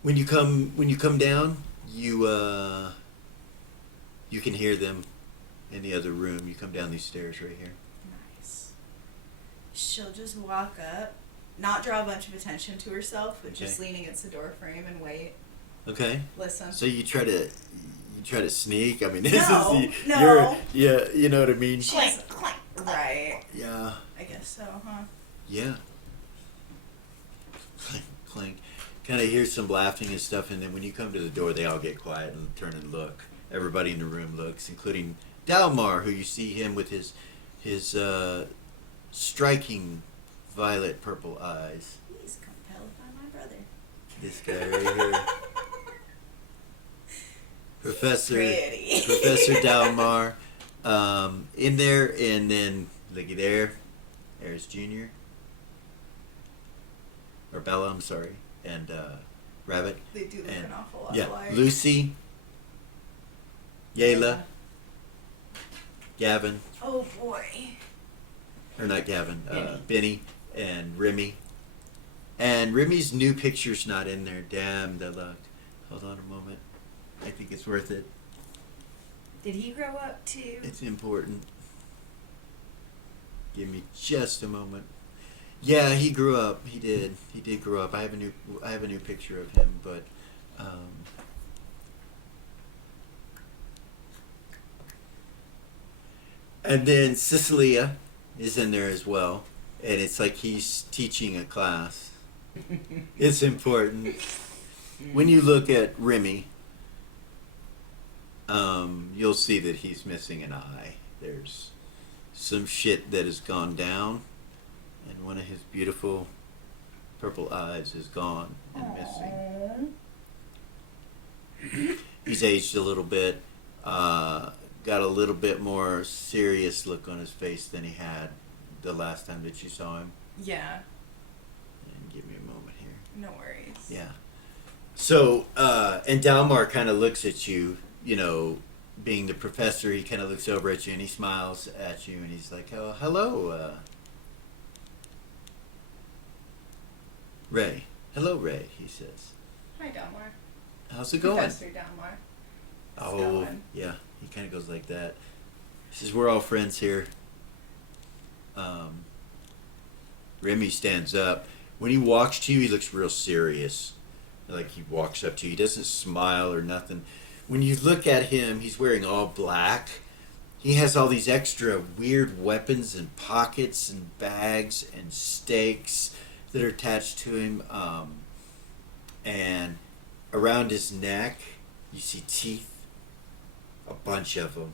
When you come down, you can hear them in the other room. You come down these stairs right here. Nice. She'll just walk up, not draw a bunch of attention to herself, but just Okay. lean against the door frame and wait. Okay. Listen. So you try to sneak. I mean, this No, is no. yeah, you know what I mean. She's right. Yeah, I guess so, huh? yeah. Clink, clink. Kind of hear some laughing and stuff, and then when you come to the door, they all get quiet and turn and look. Everybody in the room looks, including Dalmar, who you see him with his striking violet purple eyes. He's compelled by my brother. This guy right here. Professor Pretty. Dalmar, in there, and then looky there, there's Junior, or Bella, I'm sorry, and Rabbit, They do look and an awful lot yeah, alike. Lucy, Yayla, Gavin, Oh boy. or not Gavin, Benny. Benny, and Remy, and Remy's new picture's not in there. Damn the luck. Hold on a moment. I think it's worth it. Did he grow up too? It's important. Give me just a moment. Yeah, he grew up. He did. He did grow up. I have a new picture of him, but and then Cecilia is in there as well, and it's like he's teaching a class. It's important. When you look at Remy, you'll see that he's missing an eye. There's some shit that has gone down, and one of his beautiful purple eyes is gone and missing. He's aged a little bit, got a little bit more serious look on his face than he had the last time that you saw him. Yeah. And give me a moment here. No worries. Yeah. So, and Dalmar kind of looks at you, you know, being the professor, he kind of looks over at you and he smiles at you and he's like, oh, hello, Ray. Hello, Ray, he says. Hi, Delmar. How's it going? Professor Delmar. Oh, going? yeah. He kind of goes like that. He says, we're all friends here. Remy stands up. When he walks to you, he looks real serious. Like he walks up to you. He doesn't smile or nothing. When you look at him, he's wearing all black. He has all these extra weird weapons and pockets and bags and stakes that are attached to him. And around his neck, you see teeth. A bunch of them.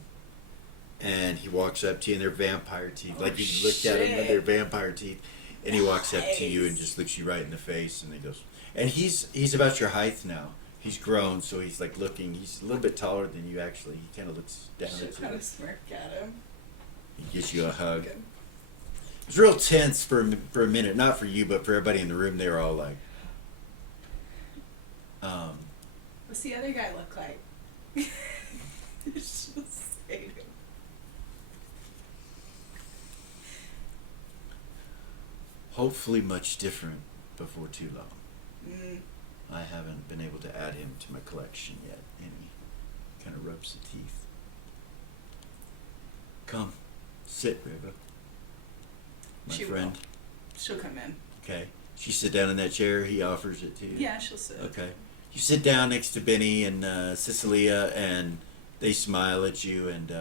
And he walks up to you and they're vampire teeth. Oh, Like you looked at him and shit. they're vampire teeth. And he walks up to you and Nice. just looks you right in the face and he goes, and he's about your height now. He's grown, so he's like looking, he's a little bit taller than you actually. He kind of looks down Should at kind you. of smirk at him. He gives you a hug. Good. It's real tense for a minute, not for you, but for everybody in the room. They were all like, What's the other guy look like? Just say to him. hopefully much different before too long. Mm. I haven't been able to add him to my collection yet, and he kind of rubs the teeth. Come, sit, Riva. My She will. friend. She'll come in. Okay. She sit down in that chair. He offers it to you. Yeah, she'll sit. Okay. You sit down next to Benny and Cecilia, and they smile at you. And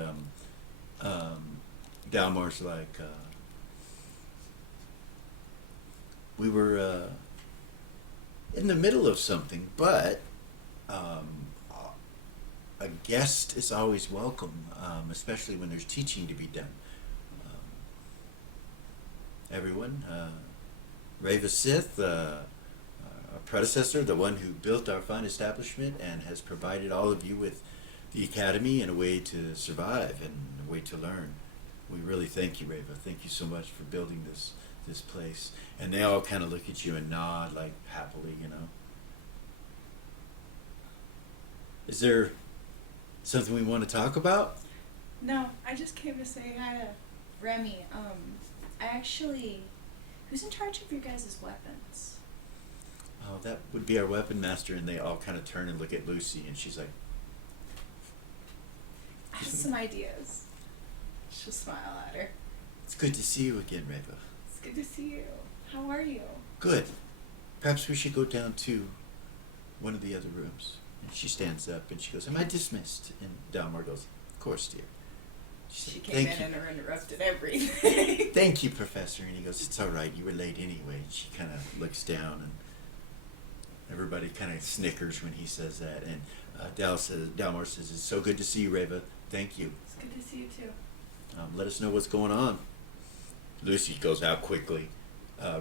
Dalmar's like, we were in the middle of something, but a guest is always welcome, especially when there's teaching to be done. Everyone, Reva Sith, our predecessor, the one who built our fine establishment and has provided all of you with the academy and a way to survive and a way to learn. We really thank you, Reva. Thank you so much for building this place. And they all kind of look at you and nod, like happily, you know. Is there something we want to talk about? No, I just came to say hi to Remy. Who's in charge of your guys' weapons? oh, that would be our weapon master. And they all kind of turn and look at Lucy, and she's like, I have some ideas. She'll smile at her. it's good to see you again, Reva. It's good to see you. How are you? Good. Perhaps we should go down to one of the other rooms. And she stands up and she goes, am I dismissed? And Dalmar goes, of course, dear. She's She like, came thank in you. and interrupted everything. Thank you, Professor. And he goes, it's all right. You were late anyway. And she kind of looks down, and everybody kind of snickers when he says that. And Dalmar says, it's so good to see you, Reva. Thank you. It's good to see you too. Let us know what's going on. Lucy goes out quickly.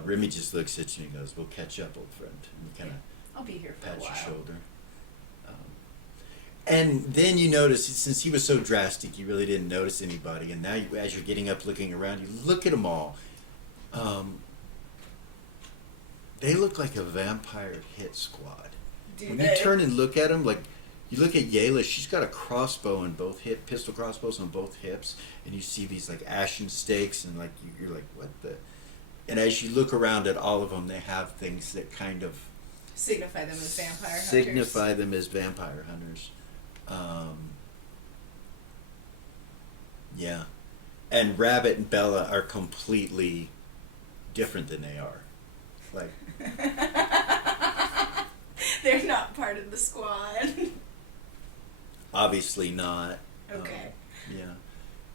Remy just looks at you and goes, we'll catch up, old friend. And he kind of I'll be here for a pats while. your shoulder. And then you notice, since he was so drastic, you really didn't notice anybody. And now, as you're getting up, looking around, you look at them all. They look like a vampire hit squad. When you turn and look at them, like you look at Yayla, she's got a crossbow in both pistol crossbows on both hips, and you see these like ashen stakes, and like you're like, what the? And as you look around at all of them, they have things that kind of Signify them as vampire hunters. signify them as vampire hunters. Yeah. And Rabbit and Bella are completely different than they are. Like, They're not part of the squad. obviously not. Okay. Yeah.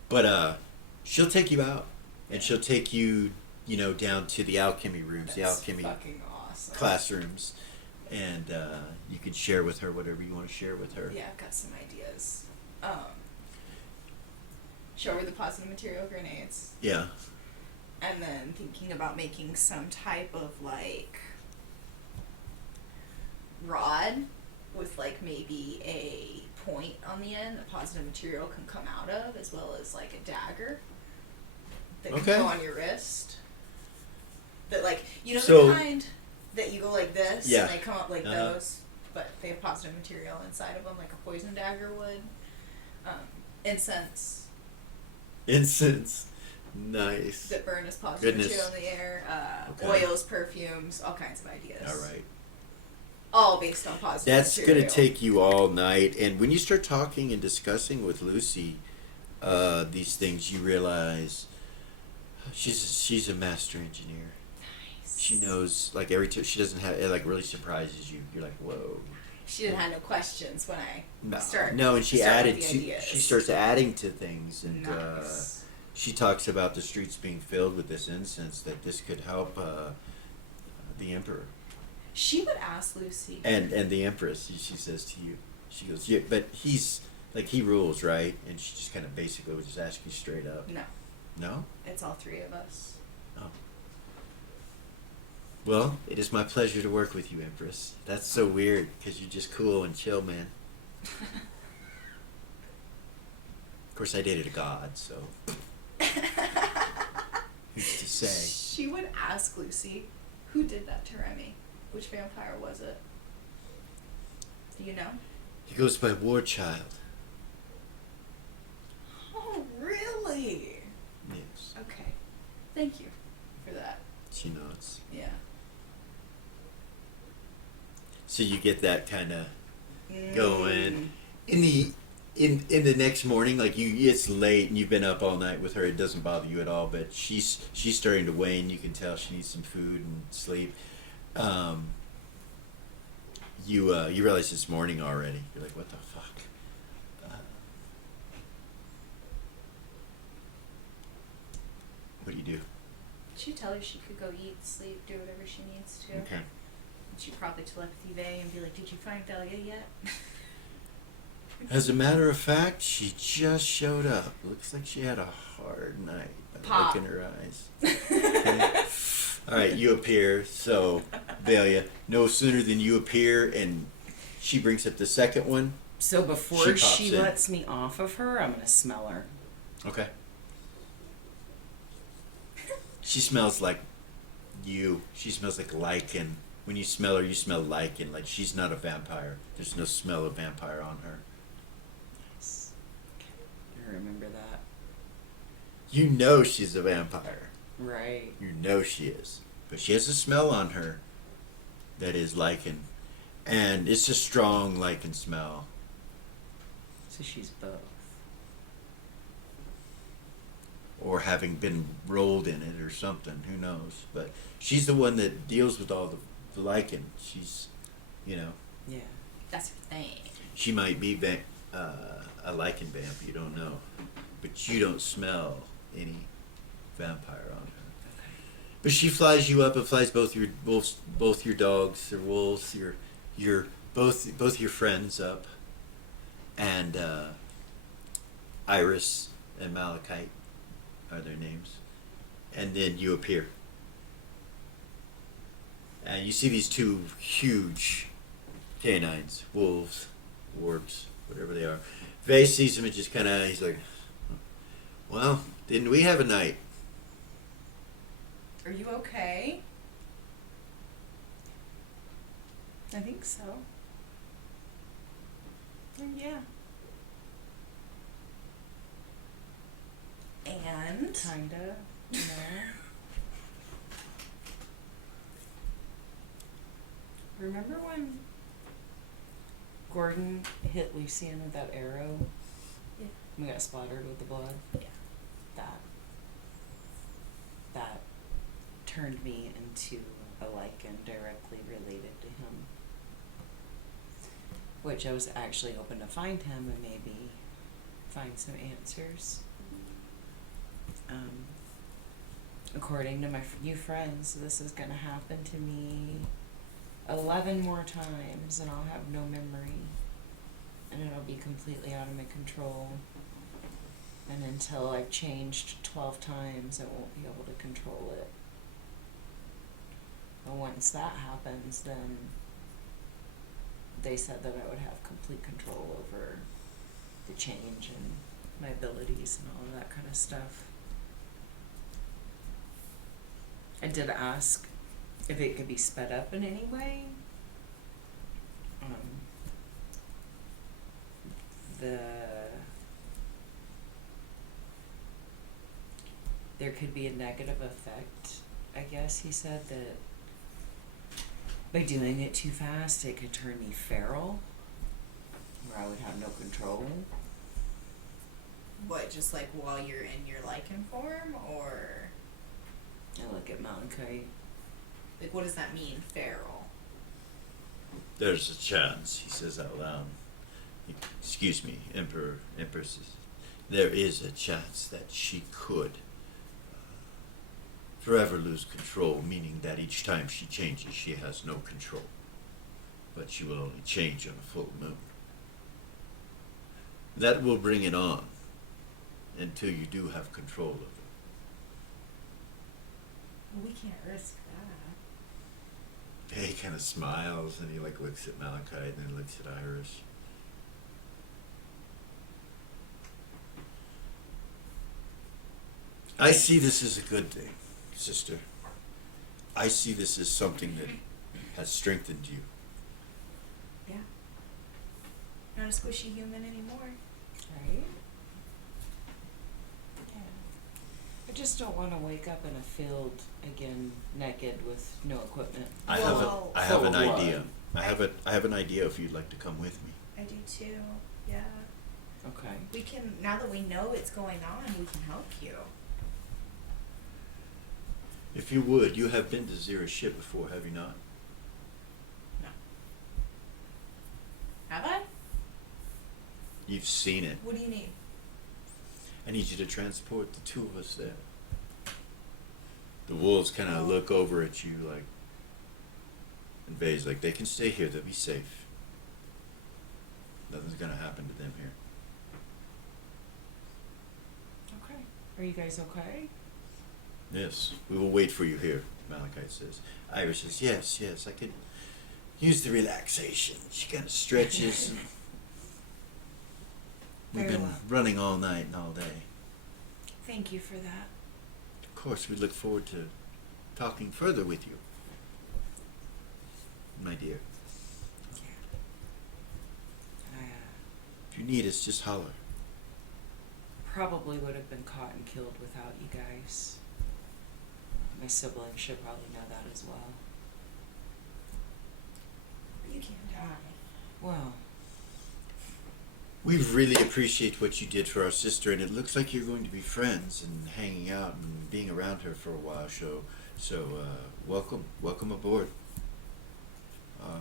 But she'll take you out, and she'll take you, down to the alchemy rooms, the That's alchemy fucking awesome. classrooms, and you can share with her whatever you want to share with her. Yeah, I've got some ideas. Show her the positive material grenades. Yeah. And then thinking about making some type of like rod with like maybe a point on the end that positive material can come out of, as well as like a dagger that can Okay. go on your wrist. That like So- the kind that you go like this Yeah. and they come up like Uh-huh. those, but they have positive material inside of them, like a poison dagger would. Incense Incense. Nice. that burn as positive Goodness. material in the air, Okay. oils, perfumes, all kinds of ideas. All right. All based on positive That's material. going to take you all night. And when you start talking and discussing with Lucy these things, you realize she's a master engineer. Nice. She knows, like, every time she doesn't have, it like really surprises you. You're like, whoa. She didn't have no questions when I No, start. no, and she start with added. the She ideas. starts adding to things, and Nice. she talks about the streets being filled with this incense. That this could help the emperor She would ask Lucy. and the empress. She says to you, she goes, yeah, but he's like he rules, right? And she just kind of basically would just ask you straight up. No, No? it's all three of us. Oh. Well, it is my pleasure to work with you, Empress. That's so weird because you're just cool and chill, man. Of course, I dated a god, so who's to say? She would ask Lucy, who did that to Remy? Which vampire was it? Do you know? He goes by War Child. Oh, really? Yes. Okay. Thank you for that. She nods. Yeah. So you get that kind of Mm. going. In the next morning, like it's late and you've been up all night with her. It doesn't bother you at all, but she's starting to wane. You can tell she needs some food and sleep. You realize it's morning already. You're like, what the fuck? What do you do? She'd tell her she could go eat, sleep, do whatever she needs to. Okay. And she'd probably telepathy Vay and be like, did you find Thalia yet? As a matter of fact, she just showed up. Looks like she had a hard night by the Pop. look in her eyes. Okay. All right, you appear. So, Velia, no sooner than you appear, and she brings up the second one. So before She pops she in. lets me off of her, I'm gonna smell her. Okay. She smells like you. She smells like lichen. When you smell her, you smell lichen. Like she's not a vampire. There's no smell of vampire on her. Nice. I remember that. You know she's a vampire. Right. You know she is. But she has a smell on her that is lichen, and it's a strong lichen smell. So she's both. Or having been rolled in it or something, who knows? But she's the one that deals with all the lichen. She's, you know, Yeah. That's her thing. she might be a lichen vamp, you don't know. But you don't smell any vampire on her. But she flies you up and flies both your wolves, both your dogs, or wolves, your both your friends up, and Iris and Malachite are their names, and then you appear, and you see these two huge canines, wolves, warps, whatever they are. Vay sees them and just kind of, he's like, "Well, didn't we have a night?" Are you okay? I think so. Yeah. And Kinda. No. Remember when Gordon hit Lucian with that arrow? Yeah. We got splattered with the blood. Yeah. That turned me into a lichen directly related to him. Which I was actually hoping to find him and maybe find some answers. According to my new friends, this is gonna happen to me 11 more times and I'll have no memory. And it'll be completely out of my control. And until I've changed 12 times, I won't be able to control it. And once that happens, then they said that I would have complete control over the change and my abilities and all of that kind of stuff. I did ask if it could be sped up in any way. There could be a negative effect, I guess he said, that by doing it too fast it could turn me feral, where I would have no control. what, just like while you're in your lichen form, or I look at Malachite. like what does that mean, feral? There's a chance, he says out loud. Excuse me, Emperor, Empresses. There is a chance that she could forever lose control, meaning that each time she changes, she has no control. But she will only change on a full moon. That will bring it on until you do have control of it. We can't risk that. He kind of smiles and he like looks at Malachite and then looks at Iris. I see this as a good thing, sister. I see this as something that has strengthened you. Yeah. Not a squishy human anymore. Right? Yeah. I just don't want to wake up in a field again, naked with no equipment. I Well, have an full blood. idea. I have an idea if you'd like to come with me. I do too. Yeah. Okay. We can, now that we know what's going on, we can help you. If you would, you have been to Zira's ship before, have you not? No. Have I? You've seen it. What do you need? I need you to transport the two of us there. The wolves kind of look over at you like, and Vay's like, they can stay here, they'll be safe. Nothing's gonna happen to them here. Okay. Are you guys okay? Yes, we will wait for you here, Malachite says. Iris says, yes, I could use the relaxation. She kind of stretches. And we've Very been well. running all night and all day. Thank you for that. Of course, we look forward to talking further with you, my dear. I If you need us, just holler. probably would have been caught and killed without you guys. My siblings should probably know that as well. You can't die. Well, We really appreciate what you did for our sister, and it looks like you're going to be friends and hanging out and being around her for a while. So welcome aboard. Our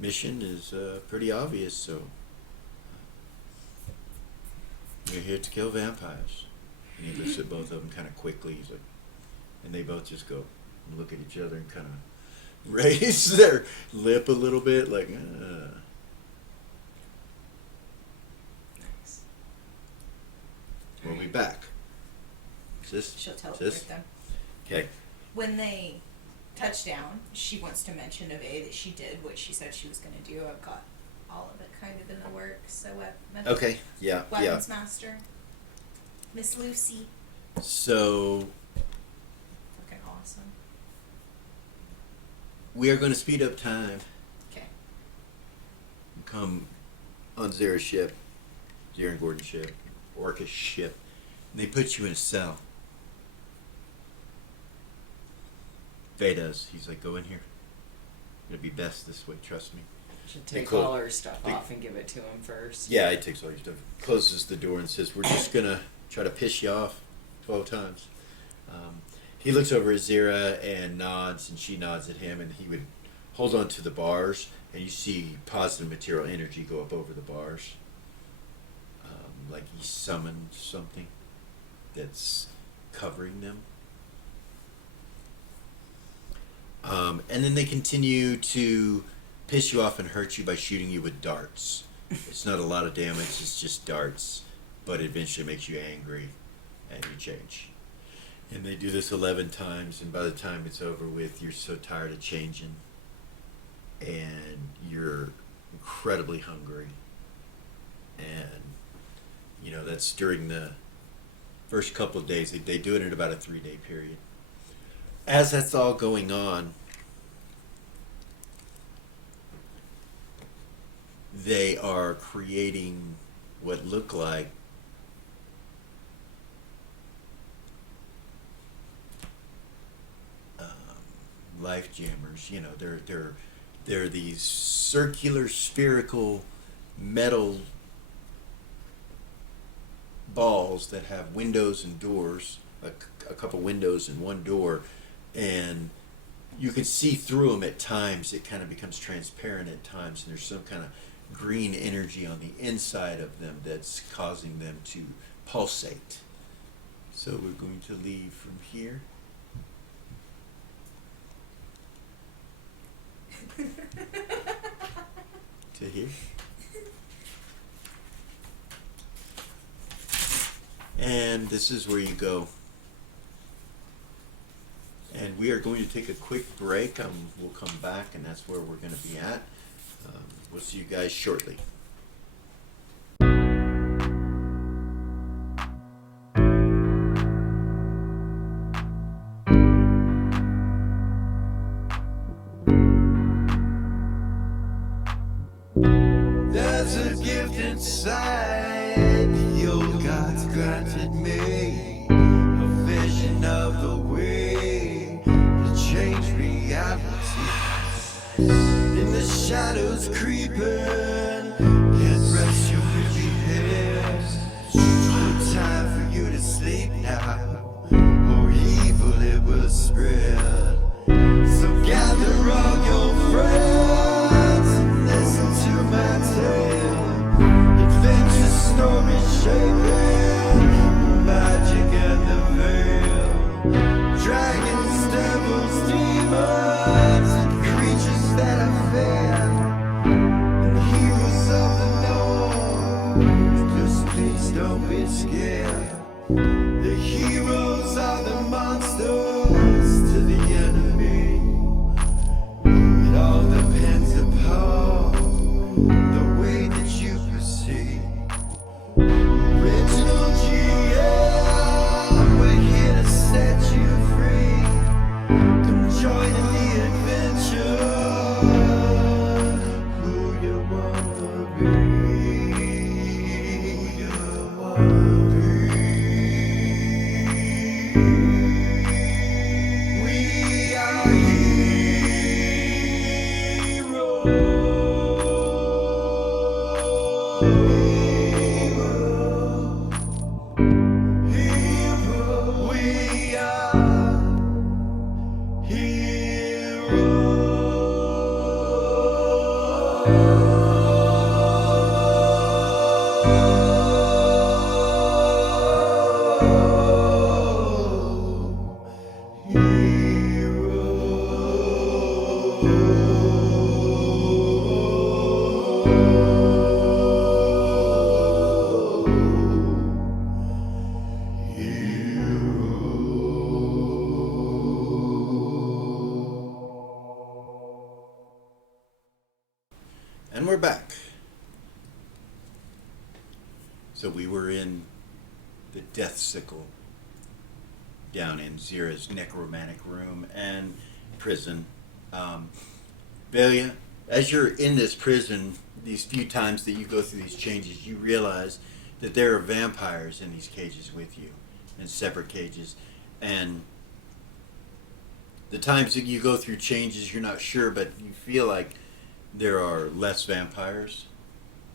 mission is pretty obvious, so we're here to kill vampires. And he looks at both of them kind of quickly. He's like, and they both just go and look at each other and kind of raise their lip a little bit, like. nice. We'll be back. Sis? She'll teleport Sis? them. Okay. When they touch down, she wants to mention to A that she did what she said she was going to do. I've got all of it kind of in the works. So Okay. Yeah. Weapons Master, Miss Lucy, So fucking awesome. we are going to speed up time. Okay. Come on Zara's ship, Zara and Gordon's ship, Orca's ship. And they put you in a cell. Faye does. He's like, go in here. It'll be best this way. Trust me. Should They take could. all her stuff They- off and give it to him first. Yeah, he takes all your stuff, closes the door, and says, "We're just gonna try to piss you off 12 times." He looks over at Zira and nods, and she nods at him, and he would hold on to the bars, and you see positive material energy go up over the bars, like he summoned something that's covering them. And then they continue to piss you off and hurt you by shooting you with darts. It's not a lot of damage, it's just darts, but it eventually makes you angry and you change. And they do this 11 times, and by the time it's over with, you're so tired of changing and you're incredibly hungry. And, you know, that's during the first couple of days. They do it in about a 3-day period. As that's all going on, they are creating what look like life jammers. You know, they're these circular spherical metal balls that have windows and doors, a couple windows and one door, and you can see through them at times. It kind of becomes transparent at times, and there's some kind of green energy on the inside of them that's causing them to pulsate. So we're going to leave from here. To here. And this is where you go. And we are going to take a quick break. We'll come back, and that's where we're going to be at. We'll see you guys shortly. There's a gift inside the old gods granted me, a vision of the way to change reality. In the shadows creeping, can't rest your weary head. No time for you to sleep now, or evil it will spread. So gather all your friends and listen to my tale. Adventure story shaping magic and the veil. Dragons, devils, demons, and creatures that I fear, and heroes of the north. Just please don't be scared. The heroes are the monsters to the enemy. It all depends upon the way that you proceed. Original GM, we're here to set you free. Come join in the adventure. Who you wanna be? Who you wanna be? We are heroes. So we were in the Death Sickle down in Zira's necromantic room and prison. Belia, as you're in this prison, these few times that you go through these changes, you realize that there are vampires in these cages with you, in separate cages. And the times that you go through changes, you're not sure, but you feel like there are less vampires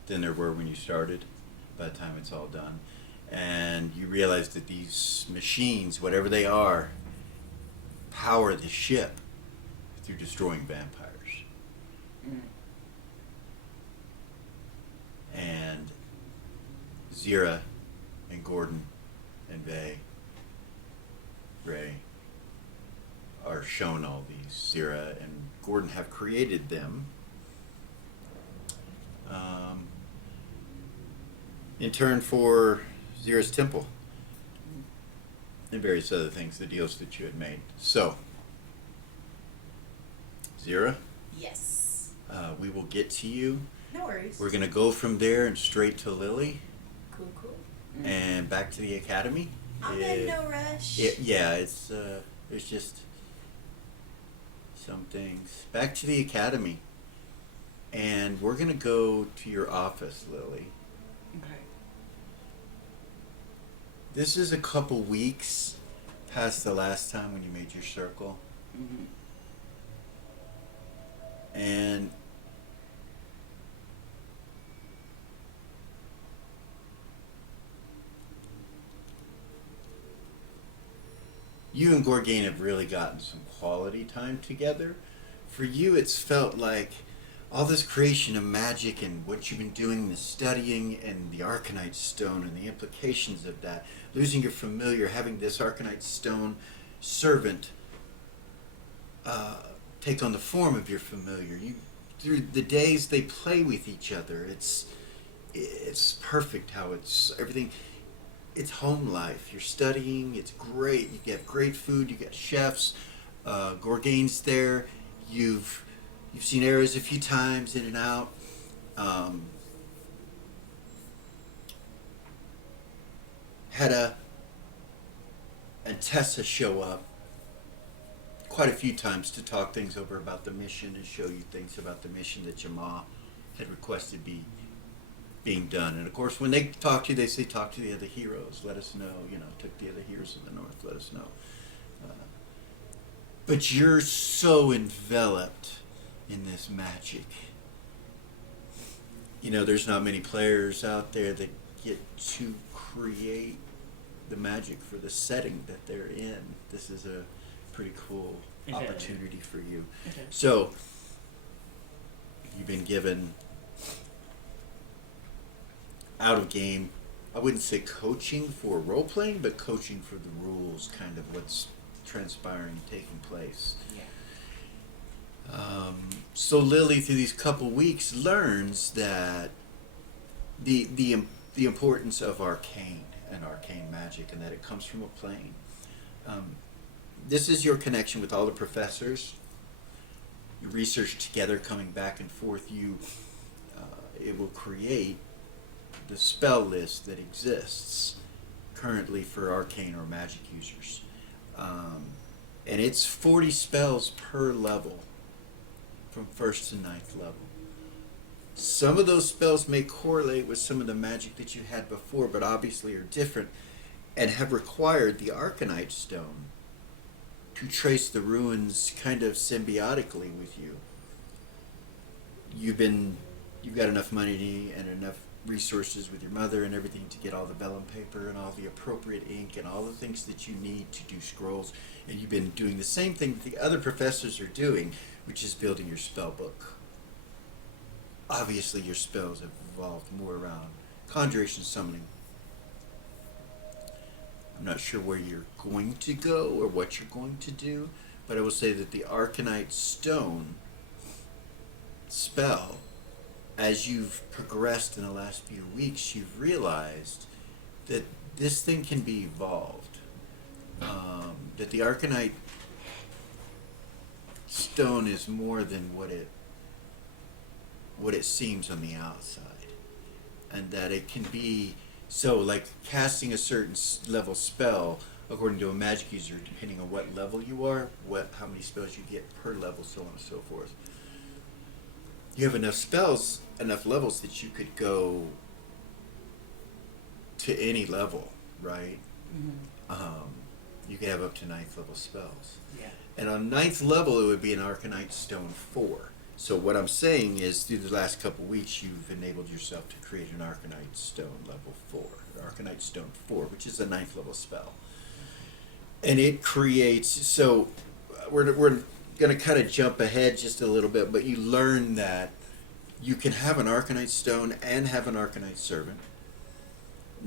than there were when you started by the time it's all done. And you realize that these machines, whatever they are, power the ship through destroying vampires. And Zira and Gordon and Ray are shown all these. Zira and Gordon have created them in turn for Zira's temple and various other things, the deals that you had made. So, Zira, Yes. we will get to you. No worries. We're going to go from there and straight to Lily Cool, cool. and back to the academy. I'm in no rush. It's there's just some things. Back to the academy. And we're going to go to your office, Lily. Okay. This is a couple weeks past the last time when you made your circle. Mm-hmm. And you and Gorgain have really gotten some quality time together. For you, it's felt like all this creation of magic and what you've been doing, the studying and the Arcanite Stone and the implications of that, losing your familiar, having this Arcanite Stone servant take on the form of your familiar. You, through the days they play with each other, it's perfect how it's everything. It's home life. You're studying. It's great. You get great food. You get chefs. Gorgain's there. You've seen Ares a few times in and out. Hedda and Tessa show up quite a few times to talk things over about the mission and show you things about the mission that Jamal had requested being done. And of course, when they talk to you, they say, talk to the other heroes. Let us know, took the other heroes of the North. Let us know. But you're so enveloped in this magic. There's not many players out there that get to create the magic for the setting that they're in. This is a pretty cool opportunity for you. Okay. So, you've been given out of game, I wouldn't say coaching for role playing, but coaching for the rules, kind of what's transpiring, taking place. Yeah. So Lily, through these couple weeks, learns that the importance of arcane and arcane magic, and that it comes from a plane. This is your connection with all the professors. You research together, coming back and forth. It will create the spell list that exists currently for arcane or magic users. And it's 40 spells per level from 1st to 9th level. Some of those spells may correlate with some of the magic that you had before, but obviously are different and have required the Arcanite Stone to trace the ruins kind of symbiotically with you. You've got enough money and enough resources with your mother and everything to get all the vellum paper and all the appropriate ink and all the things that you need to do scrolls, and you've been doing the same thing that the other professors are doing, which is building your spell book. Obviously your spells have evolved more around conjuration, summoning. I'm not sure where you're going to go or what you're going to do, but I will say that the Arcanite Stone spell, as you've progressed in the last few weeks, you've realized that this thing can be evolved. That the Arcanite Stone is more than what it seems on the outside, and that it can be So, like casting a certain level spell, according to a magic user, depending on what level you are, how many spells you get per level, so on and so forth. You have enough spells, enough levels that you could go to any level, right? Um, you could have up to ninth level spells. Yeah. And on ninth level, it would be an Arcanite Stone 4. So what I'm saying is, through the last couple weeks, you've enabled yourself to create an Arcanite Stone level 4. Arcanite Stone 4, which is a ninth level spell. And it creates, so we're going to kind of jump ahead just a little bit, but you learn that you can have an Arcanite Stone and have an Arcanite Servant.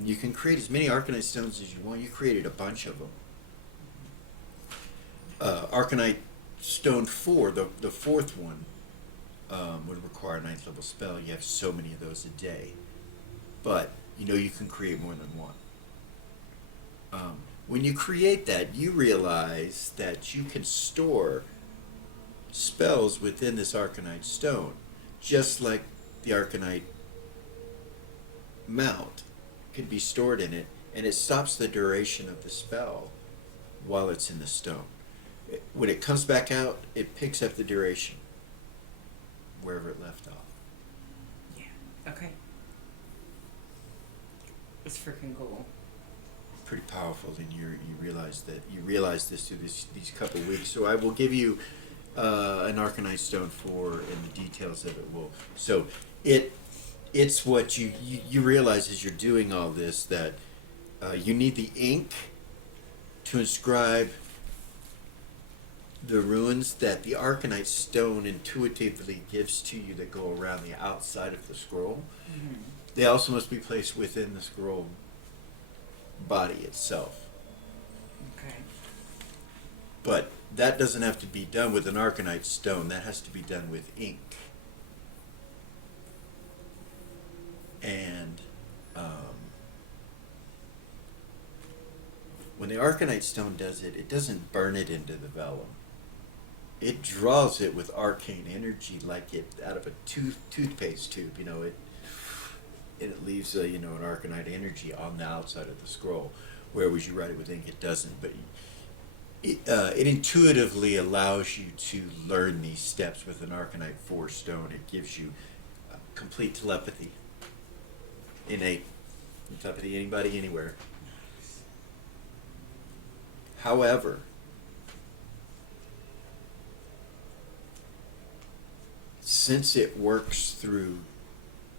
You can create as many Arcanite Stones as you want. You created a bunch of them. Arcanite Stone 4, the fourth one, would require a ninth level spell. You have so many of those a day. But you can create more than one. When you create that, you realize that you can store spells within this Arcanite Stone, just like the Arcanite Mount can be stored in it, and it stops the duration of the spell while it's in the stone. When it comes back out, it picks up the duration wherever it left off. Yeah. Okay. It's freaking cool. Pretty powerful. And you realize this through these couple of weeks. So I will give you an Arcanite Stone 4, and the details of it will. So it's what you realize as you're doing all this, that you need the ink to inscribe the runes that the Arcanite Stone intuitively gives to you that go around the outside of the scroll. Mm-hmm. They also must be placed within the scroll body itself. Okay. But that doesn't have to be done with an Arcanite Stone. That has to be done with ink. And when the Arcanite Stone does it, it doesn't burn it into the vellum. It draws it with arcane energy, like it out of a toothpaste tube. It leaves an Arcanite energy on the outside of the scroll. Whereas you write it with ink, it doesn't. But it intuitively allows you to learn these steps with an Arcanite 4 stone. It gives you complete telepathy, innate telepathy, anybody, anywhere. However, since it works through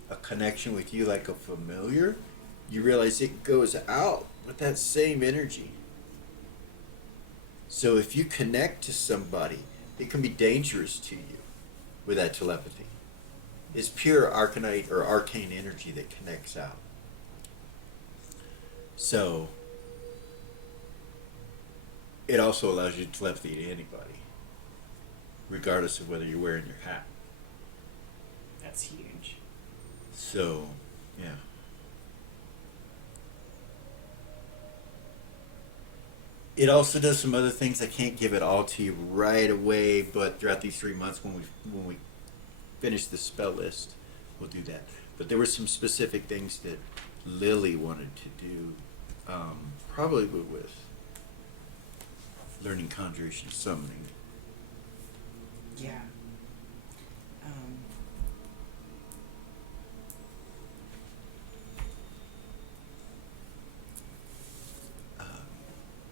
a connection with you like a familiar, you realize it goes out with that same energy. So if you connect to somebody, it can be dangerous to you with that telepathy. It's pure arcanite or arcane energy that connects out. So it also allows you to telepathy to anybody, regardless of whether you're wearing your hat. That's huge. So, yeah. It also does some other things. I can't give it all to you right away, but throughout these 3 months, when we finish the spell list, we'll do that. But there were some specific things that Lily wanted to do, probably with learning conjuration summoning. Yeah.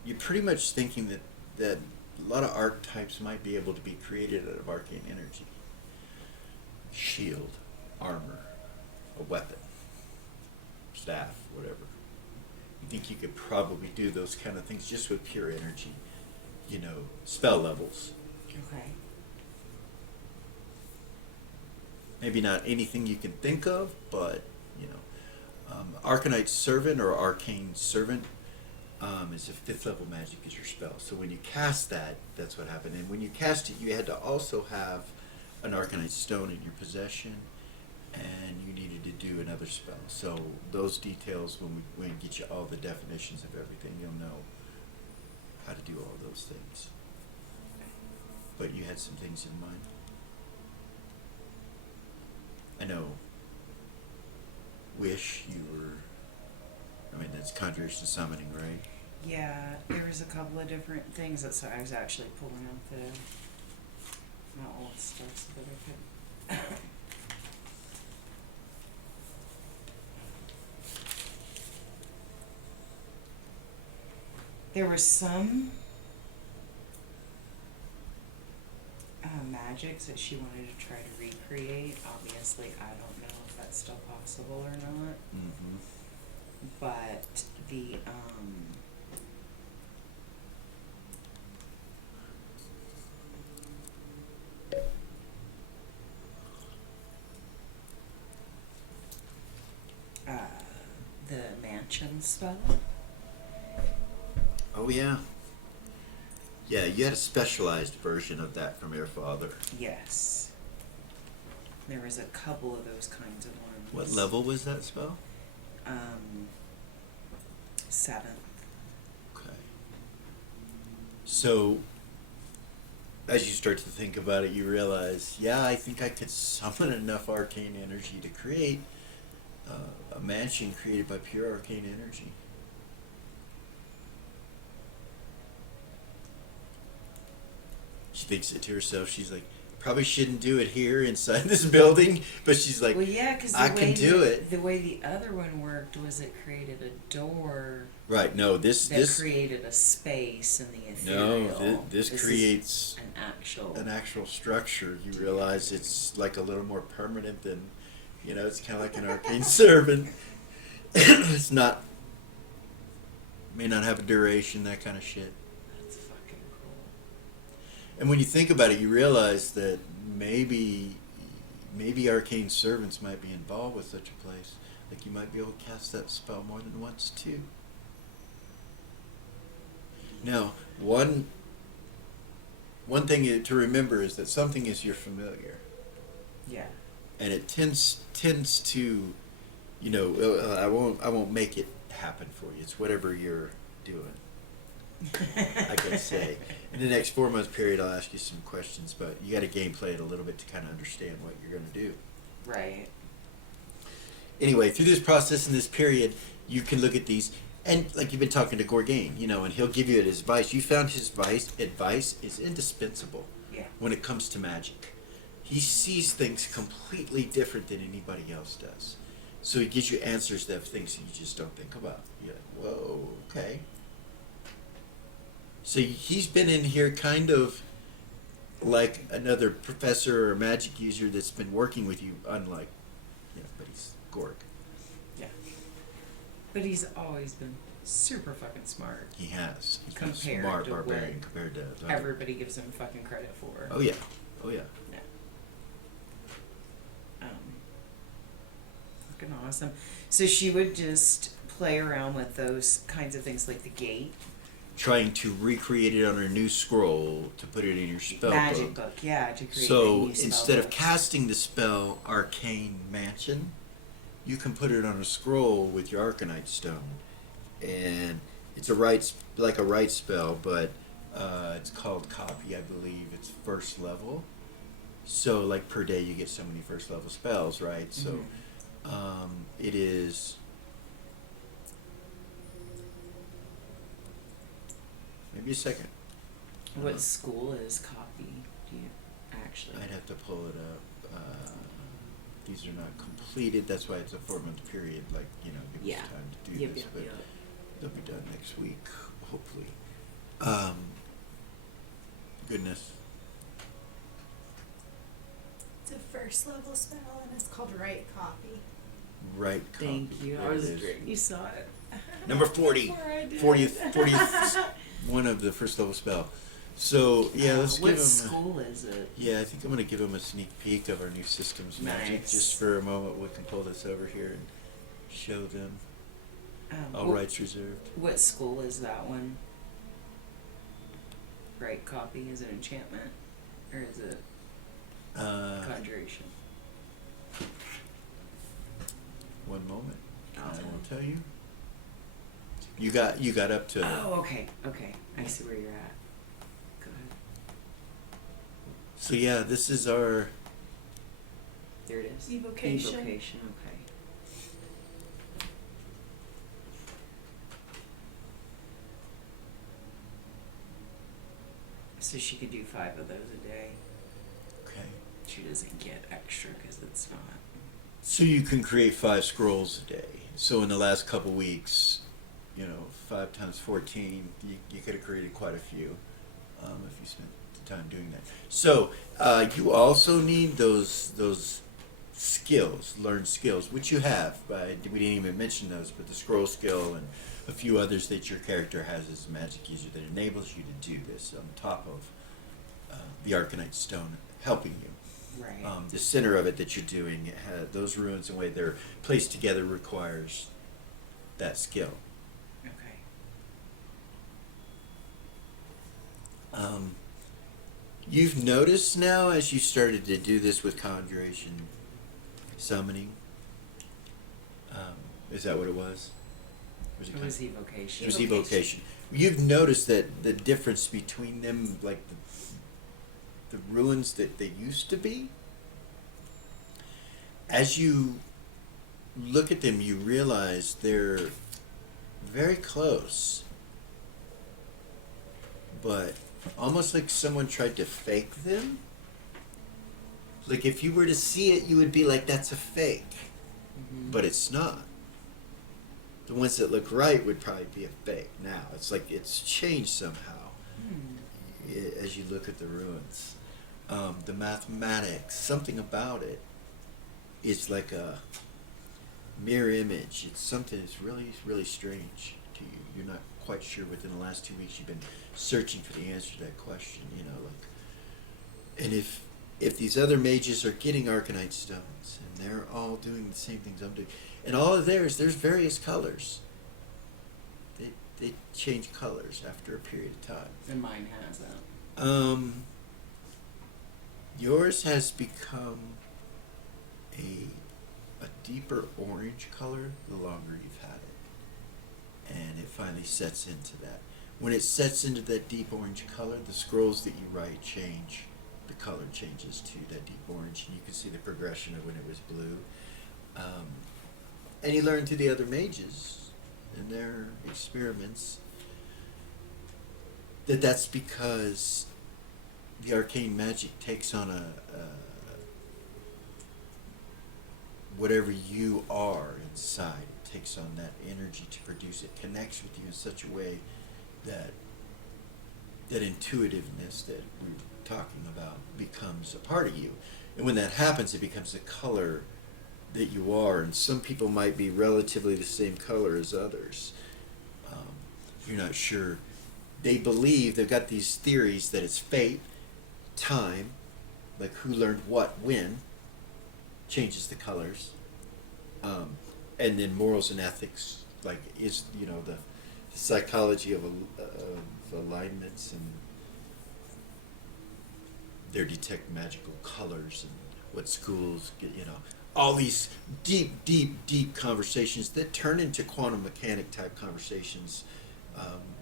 You're pretty much thinking that a lot of archetypes might be able to be created out of arcane energy. Shield, armor, a weapon, staff, whatever. You think you could probably do those kind of things just with pure energy, spell levels. Okay. Maybe not anything you can think of, but Arcanite Servant or Arcane Servant is a 5th level magic is your spell. So when you cast that, that's what happened. And when you cast it, you had to also have an Arcanite Stone in your possession, and you needed to do another spell. So those details, when we get you all the definitions of everything, you'll know how to do all of those things. But you had some things in mind. I know. Wish you were It's conjuration summoning, right? Yeah, there was a couple of different things. That's why I was actually pulling up the not old stuff so that I could. There were some magics that she wanted to try to recreate. Obviously, I don't know if that's still possible or not. Mm-hmm. But the the mansion spell. Oh yeah. Yeah, you had a specialized version of that from your father. Yes. There was a couple of those kinds of ones. What level was that spell? 7th. Okay. So, as you start to think about it, you realize, yeah, I think I could summon enough arcane energy to create a mansion created by pure arcane energy. She thinks it to herself. She's like, probably shouldn't do it here inside this building, but she's like, Well, yeah, because I can do it. The way the other one worked was it created a door right? No, that this created a space in the ethereal. no, this is creates an actual structure. You realize it's like a little more permanent than, it's kind of like an arcane servant. It's not, may not have a duration, that kind of shit. That's fucking cool. And when you think about it, you realize that maybe arcane servants might be involved with such a place. Like you might be able to cast that spell more than once too. Now, one thing to remember is that something is your familiar, Yeah. and it tends to, I won't make it happen for you. It's whatever you're doing. I gotta say, in the next 4 month period, I'll ask you some questions, but you got to gameplay it a little bit to kind of understand what you're going to do. Right. Anyway, through this process in this period, you can look at these, and like you've been talking to Gorgain, and he'll give you his advice. You found his advice is indispensable Yeah. when it comes to magic. He sees things completely different than anybody else does. So he gives you answers to things that you just don't think about. You're like, whoa, okay. So he's been in here kind of like another professor or magic user that's been working with you, unlike, but he's Gorg. Yeah. But he's always been super fucking smart. He has. He's been a Compared smart to barbarian what compared to Everybody gives him fucking credit for. Oh yeah. Oh yeah. Yeah. Fucking awesome. So she would just play around with those kinds of things like the gate. Trying to recreate it on a new scroll to put it in your spell Magic book. yeah, to create a So new spell instead of book. casting the spell Arcane Mansion, you can put it on a scroll with your Arcanite Stone, and it's like a right spell, but it's called Copy, I believe. It's first level. So like per day you get so many first level spells, right? So it is. Maybe a second. What school is copy? Do you actually? I'd have to pull it up. These are not completed. That's why it's a 4 month period. Like, give Yeah. us time to do Yep, this. yep, But yep. they'll be done next week, hopefully. Goodness. It's a first level spell and it's called Right Copy. Right. Thank copy. you. There I it was is. great. You saw it. Number 40. Before I did. 40th one of the first level spell. So, yeah, let's what give him. school is it? Yeah, I think I'm going to give him a sneak peek of our new systems magic. Nice. Just for a moment, we can pull this over here and show them. All what, rights reserved. What school is that one? Right copy is it enchantment, or is it conjuration? One moment. I'll I tell will tell you. You got up to. Oh, okay. I see where you're at. Go ahead. So yeah, this is our. There it is. Evocation. Evocation. Okay. So she could do 5 of those a day. Okay. She doesn't get extra because it's not. So you can create 5 scrolls a day. So in the last couple weeks, 5 times 14, you could have created quite a few if you spent the time doing that. So you also need those skills, learned skills, which you have. We didn't even mention those, but the scroll skill and a few others that your character has as a magic user that enables you to do this on top of the Arcanite Stone helping you. Right. The center of it that you're doing, those runes and the way they're placed together requires that skill. Okay. You've noticed now as you started to do this with conjuration, summoning. Is that what it was? It was evocation. It was evocation. You've noticed that the difference between them, like the ruins that they used to be, as you look at them, you realize they're very close, but almost like someone tried to fake them. Like if you were to see it, you would be like, that's a fake, but it's not. The ones that look right would probably be a fake now. It's like it's changed somehow as you look at the ruins. The mathematics, something about it is like a mirror image. It's something that's really, really strange to you. You're not quite sure within the last 2 weeks you've been searching for the answer to that question, and if these other mages are getting Arcanite stones and they're all doing the same things I'm doing, and all of there's various colors. They change colors after a period of time. And mine has that. Yours has become a deeper orange color the longer you've had it. And it finally sets into that. When it sets into that deep orange color, the scrolls that you write change. The color changes to that deep orange, and you can see the progression of when it was blue. And you learn through the other mages and their experiments that's because the arcane magic takes on a whatever you are inside. It takes on that energy to produce it, connects with you in such a way that intuitiveness that we were talking about becomes a part of you. And when that happens, it becomes the color that you are. And some people might be relatively the same color as others. You're not sure. They believe, they've got these theories that it's fate, time, like who learned what when, changes the colors. And then morals and ethics, like is, the psychology of alignments, and they detect magical colors and what schools get, all these deep, deep, deep conversations that turn into quantum mechanic type conversations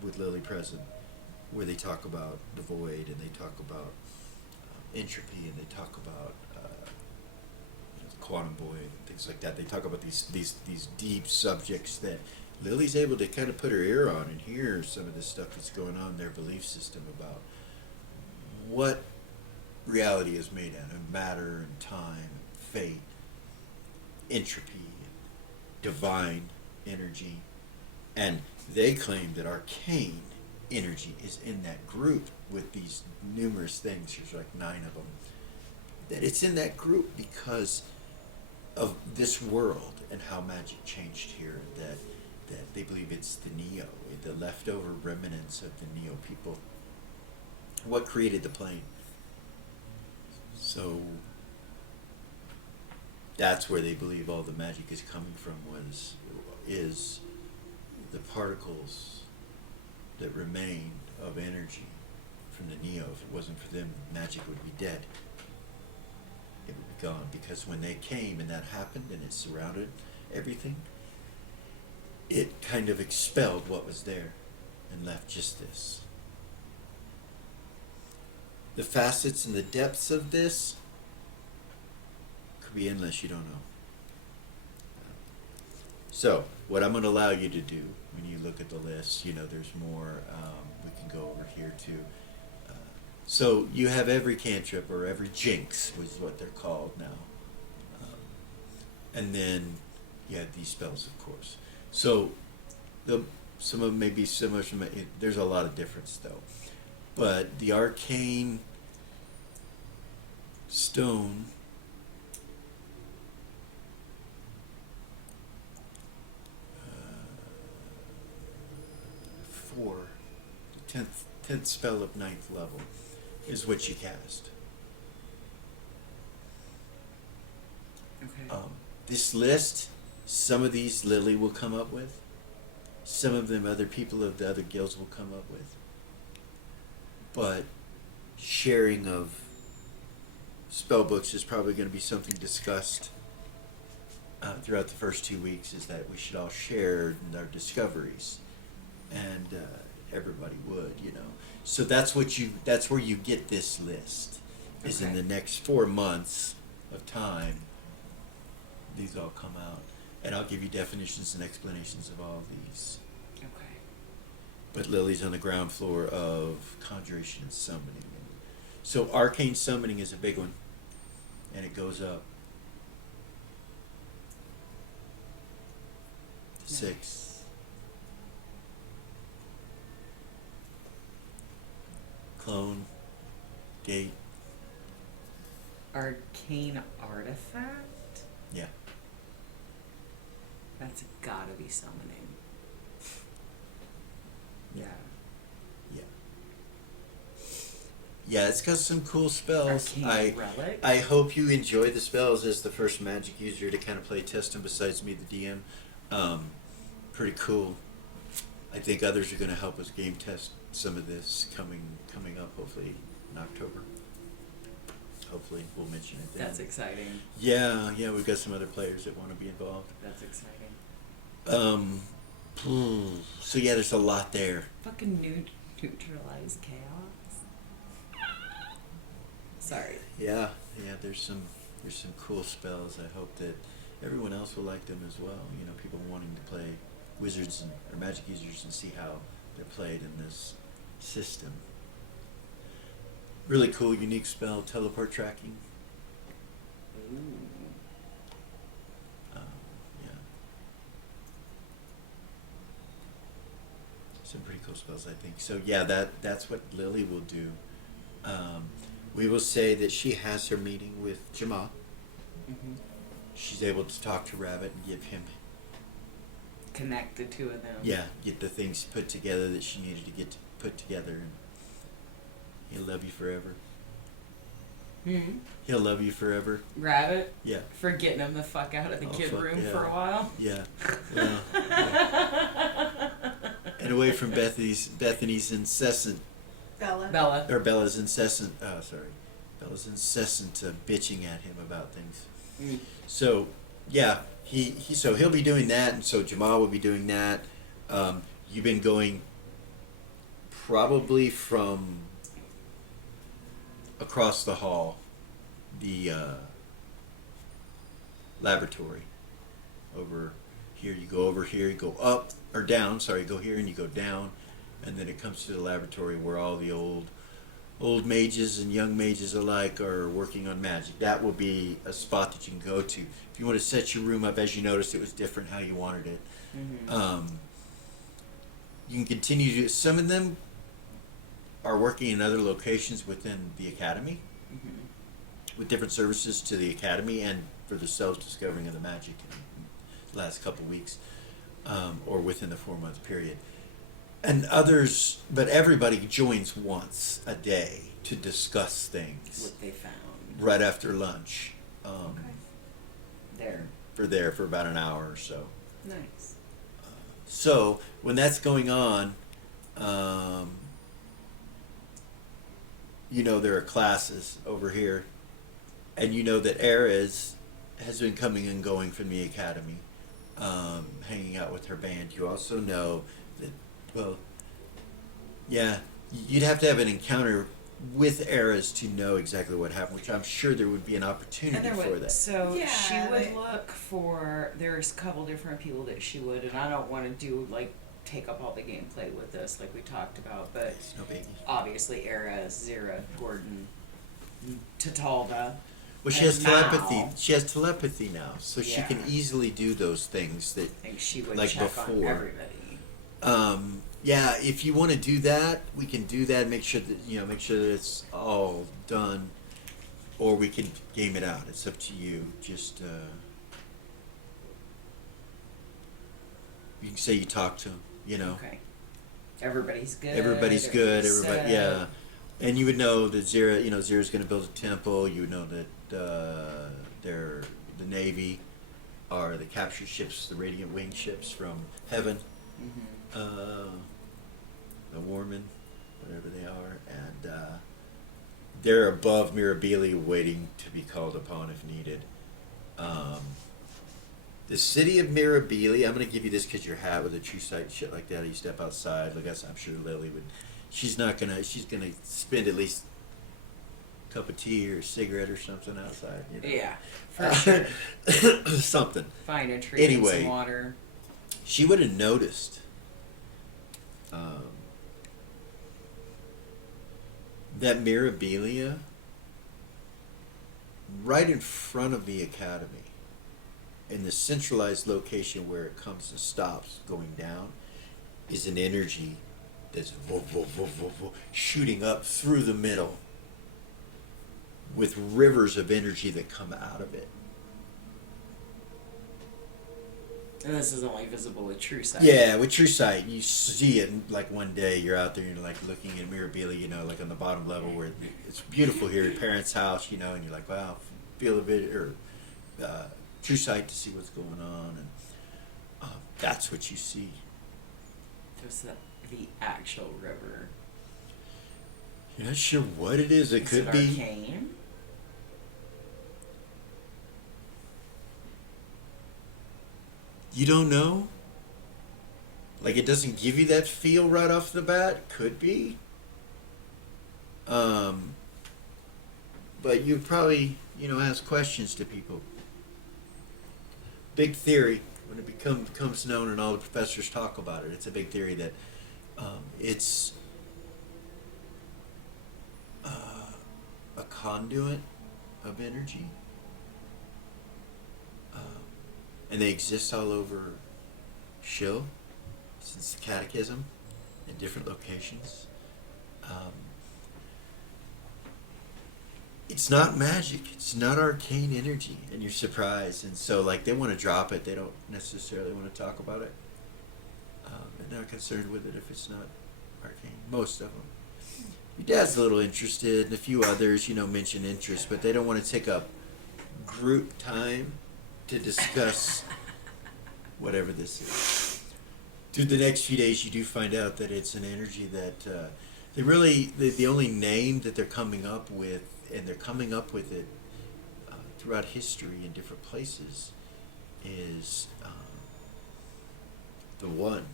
with Lily present, where they talk about the void and they talk about entropy and they talk about the quantum void and things like that. They talk about these deep subjects that Lily's able to kind of put her ear on and hear some of this stuff that's going on in their belief system about what reality is made out of: matter and time, fate, entropy, divine energy. And they claim that arcane energy is in that group with these numerous things. There's like 9 of them. That it's in that group because of this world and how magic changed here. That they believe it's the Neo, the leftover remnants of the Neo people. What created the plane? So that's where they believe all the magic is coming from, is the particles that remained of energy from the Neo. If it wasn't for them, magic would be dead. It would be gone, because when they came and that happened and it surrounded everything, it kind of expelled what was there and left just this. The facets and the depths of this could be endless, you don't know. So, what I'm going to allow you to do when you look at the list, there's more, we can go over here to So you have every cantrip or every jinx, which is what they're called now. And then you have these spells, of course. So some of them may be similar. There's a lot of difference, though. But the arcane stone four, 10th spell of 9th level is what you cast. Okay. This list, some of these Lily will come up with. Some of them other people of the other guilds will come up with. But sharing of spell books is probably going to be something discussed throughout the first 2 weeks, is that we should all share our discoveries. And everybody would, you know. So that's where you get this list. Is in Okay. the next 4 months of time, these all come out. And I'll give you definitions and explanations of all of these. Okay. But Lily's on the ground floor of conjuration and summoning. So arcane summoning is a big one. And it goes up to 6. Clone, gate, Arcane artifact? yeah. That's gotta be summoning. Yeah. Yeah. Yeah, it's got some cool spells. Arcane relic? I hope you enjoy the spells as the first magic user to kind of play test them besides me, the DM. Pretty cool. I think others are going to help us game test some of this coming up hopefully in October. Hopefully we'll mention it then. That's exciting. Yeah, we've got some other players that want to be involved. That's exciting. So yeah, there's a lot there. Fucking neutralize chaos. Sorry. Yeah, there's some cool spells. I hope that everyone else will like them as well. You know, people wanting to play wizards or magic users and see how they're played in this system. Really cool, unique spell, teleport tracking. Ooh. Yeah. Some pretty cool spells, I think. So yeah, that's what Lily will do. We will say that she has her meeting with Jamal. Mm-hmm. She's able to talk to Rabbit and give him, Connect the two of them. get the things put together that she needed to get put together, and he'll love you forever. Mm-hmm. He'll love you forever. Rabbit? Yeah. For getting him the fuck out of the Oh, kid fuck room yeah. for a while? Yeah. Yeah. And away from Bethany's incessant, Bella. or Bella's incessant, Bella's incessant bitching at him about things. Mm. So, yeah, so he'll be doing that, and so Jamal will be doing that. You've been going probably from across the hall, the laboratory. Over here, you go over here, you go up or down. Sorry, you go here and you go down, and then it comes to the laboratory where all the old mages and young mages alike are working on magic. That will be a spot that you can go to if you want to set your room up. As you noticed, it was different how you wanted it. Mm-hmm. You can continue to. Some of them are working in other locations within the academy, Mm-hmm. with different services to the academy and for the self-discovering of the magic in the last couple of weeks, or within the 4-month period. And others, but everybody joins once a day to discuss things What they found. right after lunch. There. For about an hour or so. Nice. So when that's going on, you know there are classes over here, and you know that Erez has been coming and going from the academy, hanging out with her band. You also know that, well, yeah, you'd have to have an encounter with Erez to know exactly what happened, which I'm sure there would be an opportunity for that. So Yeah, she would they- look for. There's a couple different people that she would, and I don't want to do like take up all the gameplay with this, like we talked about, but It's no biggie. obviously Era, Zira, Gordon, Tatalda. Well, she And has telepathy. now- She has telepathy now, so she can Yeah. easily do those things that. I think she would Like check before. on everybody. Yeah, if you want to do that, we can do that. Make sure that it's all done, or we can game it out. It's up to you. Just you can say you talk to him. Okay. Everybody's good. Everybody's good. Everybody, set. yeah. And you would know that Zira's going to build a temple. You would know that the Navy are the capture ships, the Radiant Wing ships from heaven. Mhm. The Warman, whatever they are, and they're above Mirabilia, waiting to be called upon if needed. The city of Mirabilia. I'm going to give you this because you're hat with a true sight shit like that. You step outside. Like I'm sure Lily would. She's not gonna. She's gonna spend at least a cup of tea or a cigarette or something outside. Yeah, for sure. Something. Find a tree, drink Anyway. some water. She would have noticed that Mirabilia, right in front of the academy, in the centralized location where it comes and stops going down, is an energy that's shooting up through the middle with rivers of energy that come out of it. And this is only visible with true sight. Yeah, with true sight, you see it like one day you're out there and you're like looking at Mirabilia, like on the bottom level where it's beautiful here, your parents' house, and you're like, wow, feel of it, or true sight to see what's going on, and that's what you see. There's the actual river. You're not sure what it is. It could be. Arcane? You don't know? Like it doesn't give you that feel right off the bat? Could be. But you probably, ask questions to people. Big theory, when it becomes known and all the professors talk about it, it's a big theory that it's a conduit of energy. And they exist all over Shill since the Catechism in different locations. It's not magic. It's not arcane energy, and you're surprised. And so, they want to drop it. They don't necessarily want to talk about it. And they're not concerned with it if it's not arcane. Most of them. Your dad's a little interested, and a few others, mention interest, but they don't want to take up group time to discuss whatever this is. Through the next few days, you do find out that it's an energy that the only name that they're coming up with, and they're coming up with it throughout history in different places, is the One.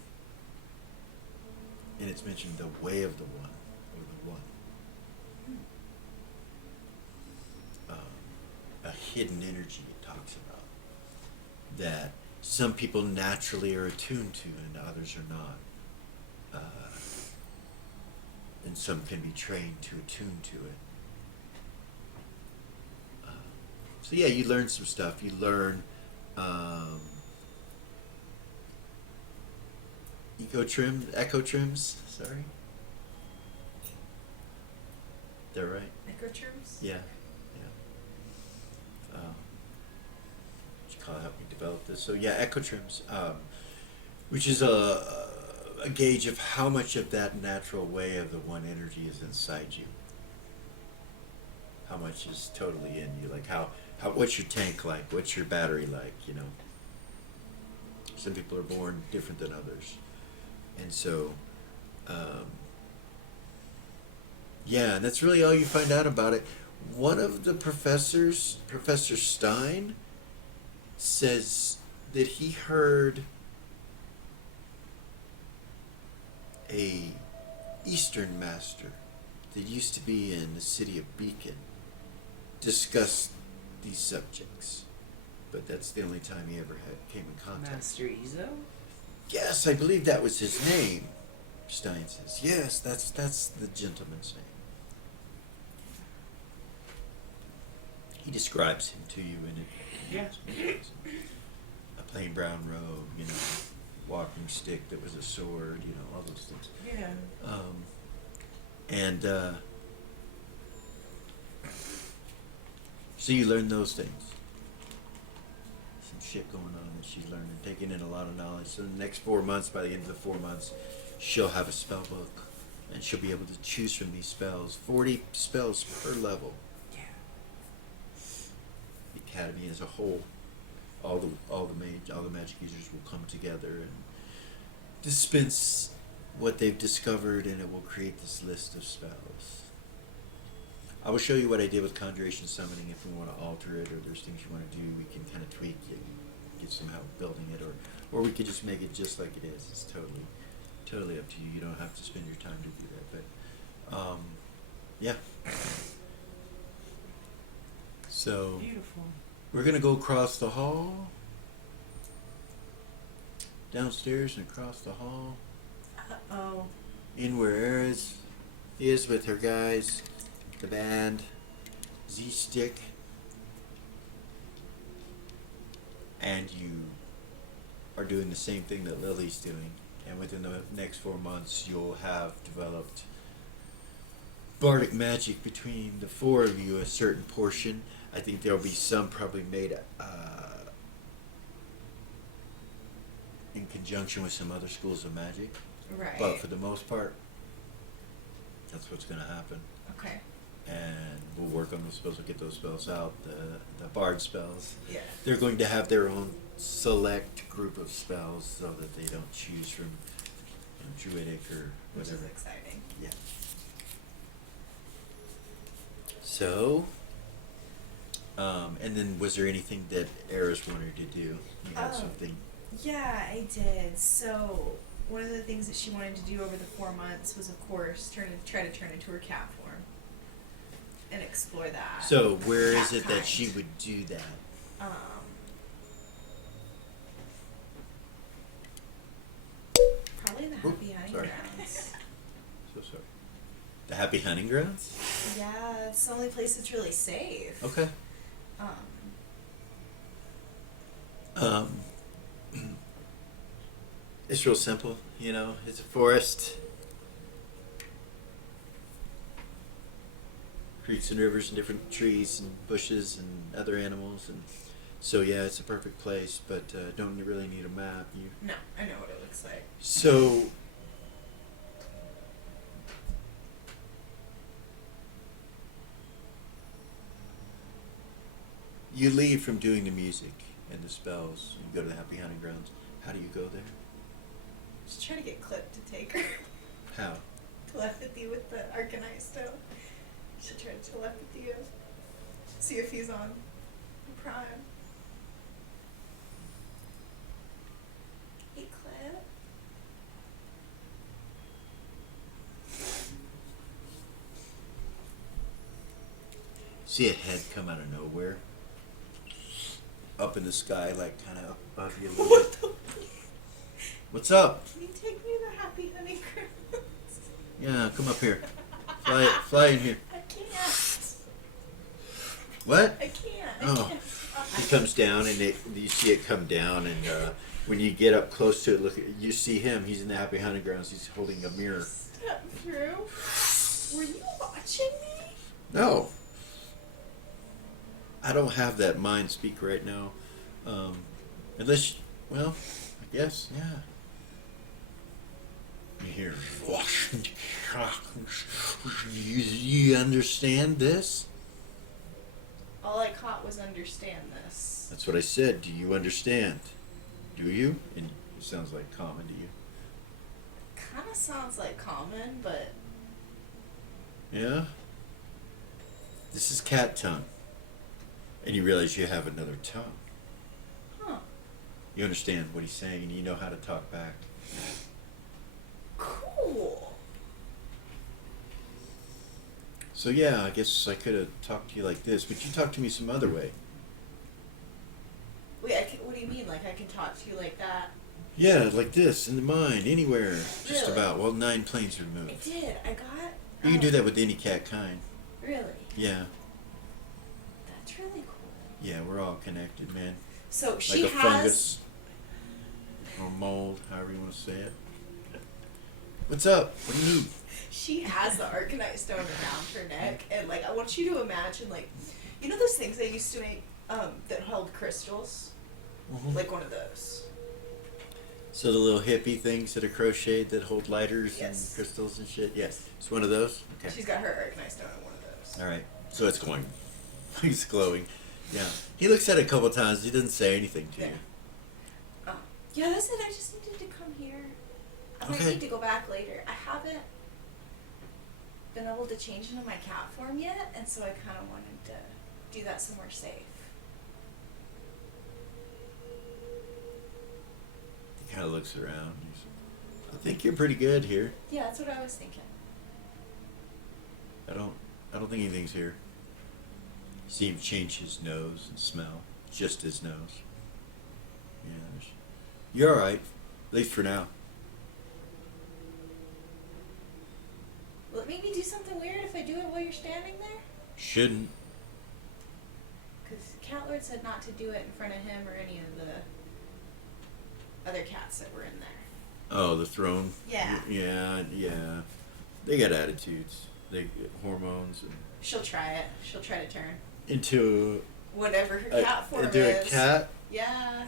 And it's mentioned the way of the One, or the One. A hidden energy it talks about that some people naturally are attuned to and others are not. And some can be trained to attune to it. So yeah, you learn some stuff. You learn echo trims, sorry. They're right. Microterms? Yeah. Cikala helped me develop this. So yeah, ecotrims, which is a gauge of how much of that natural way of the One energy is inside you. How much is totally in you? Like how what's your tank like? What's your battery like? Some people are born different than others, and so. Yeah, and that's really all you find out about it. One of the professors, Professor Stein, says that he heard a Eastern master that used to be in the city of Beacon discuss these subjects. But that's the only time he ever came in contact. Master Izo? Yes, I believe that was his name. Stein says, yes, that's the gentleman's name. He describes him to you in it. Yeah. A plain brown robe, you know, walking stick that was a sword, you know, all those things. Yeah. And so you learn those things. Some shit going on that she's learning, taking in a lot of knowledge. So the next 4 months, by the end of the 4 months, she'll have a spell book, and she'll be able to choose from these spells. 40 spells per level. Yeah. The academy as a whole, all the magic users will come together and dispense what they've discovered, and it will create this list of spells. I will show you what I did with conjuration summoning. If we want to alter it, or there's things you want to do, we can kind of tweak it, get some help building it, or we could just make it just like it is. It's totally up to you. You don't have to spend your time to do that, but yeah. So Beautiful. we're gonna go across the hall, downstairs and across the hall, Oh. in where Eris is with her guys, the band, Z-Stick, and you are doing the same thing that Lily's doing. And within the next 4 months, you'll have developed bardic magic between the four of you, a certain portion. I think there'll be some probably made in conjunction with some other schools of magic. Right. But for the most part, that's what's going to happen. Okay. And we'll work on those spells. We'll get those spells out. The bard spells. Yeah. They're going to have their own select group of spells so that they don't choose from druidic or Which is whatever. exciting. Yeah. So, and then was there anything that Eris wanted to do? You had Oh. something. Yeah, I did. So one of the things that she wanted to do over the 4 months was, of course, try to turn into her cat form and explore that. So where is cat it that kind. she would do that? Probably in the Oop, Happy Hunting sorry. Grounds. So sorry. The Happy Hunting Grounds? Yeah, it's the only place that's really safe. Okay. Um, It's real simple, you know. It's a forest. Creeks and rivers and different trees and bushes and other animals, and so yeah, it's a perfect place. But don't really need a map. You No, I know what it looks like. so. You leave from doing the music and the spells. You go to the Happy Hunting Grounds. How do you go there? just try to get Clip to take her. How? Telepathy with the Arcanite stone. Should try to telepathy you. See if he's on Prime. Hey, Clip. See a head come out of nowhere, up in the sky, like kind of above you a little What bit. the? What's up? Can you take me to the Happy Hunting Grounds? Yeah, come up here. Fly in here. I can't. What? I can't. Oh. I can't. It comes down, and you see it come down, and when you get up close to it, you see him. He's in the Happy Hunting Grounds. He's holding a mirror. Step through. Were you watching me? No. I don't have that mind speak right now. Unless, well, I guess, yeah. You hear, you understand this? All I caught was understand this. That's what I said. Do you understand? Do you? And it sounds like common to you. Kind of sounds like common, but Yeah? This is cat tongue. And you realize you have another tongue. huh? You understand what he's saying, and you know how to talk back. Cool. So yeah, I guess I could have talked to you like this, but you talked to me some other way. Wait, what do you mean? Like I can talk to you like that? Yeah, like this, in the mind, anywhere. Just Really? about. Well, 9 planes I removed. did. I got. You can do that with any cat kind. Really? Yeah. That's really cool. Yeah, we're all connected, man. So Like she a has. fungus. Or mold, however you want to say it. What's up? What do you need? She has the Arcanite stone around her neck, and like I want you to imagine, like, you know those things they used to make that held crystals, like one of those. So the little hippie things that are crocheted that hold lighters Yes. and crystals and shit? Yes. It's one of those? Okay. She's got her Arcanite stone in one of those. Alright. So it's glowing. It's glowing. Yeah. He looks at it a couple times. He doesn't say anything to Yeah. you. Yeah, that's it. I just needed to come here. I might Okay. need to go back later. I haven't been able to change into my cat form yet, and so I kind of wanted to do that somewhere safe. He kind of looks around. I think you're pretty good here. Yeah, that's what I was thinking. I don't think anything's here. See him change his nose and smell. Just his nose. Yeah. You're alright. At least for now. Will it make me do something weird if I do it while you're standing there? Shouldn't. Because Cat Lord said not to do it in front of him or any of the other cats that were in there. Oh, the throne? Yeah. Yeah. They got attitudes. They get hormones and She'll try it. She'll try to turn into whatever her a, cat form into is. a cat. Yeah.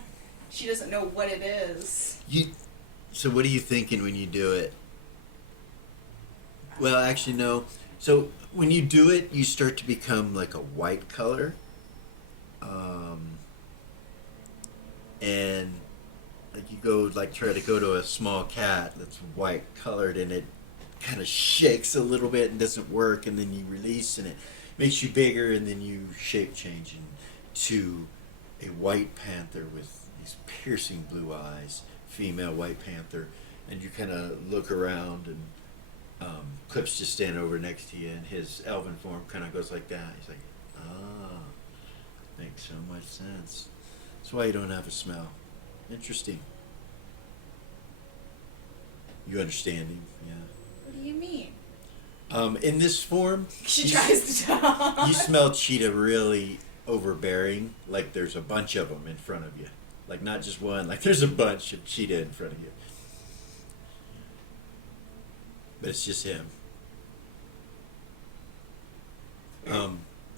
She doesn't know what it is. So what are you thinking when you do it? Well, actually, no. So when you do it, you start to become like a white color, and like you go like try to go to a small cat that's white colored, and it kind of shakes a little bit and doesn't work, and then you release, and it makes you bigger, and then you shape change into a white panther with these piercing blue eyes, female white panther, and you kind of look around, and Clip's just standing over next to you, and his elven form kind of goes like that. He's like, ah, makes so much sense. That's why you don't have a smell. Interesting. You understand him, yeah. What do you mean? In this form, She you- tries to talk. You smell cheetah really overbearing, like there's a bunch of them in front of you. Like not just one, like there's a bunch of cheetah in front of you. But it's just him.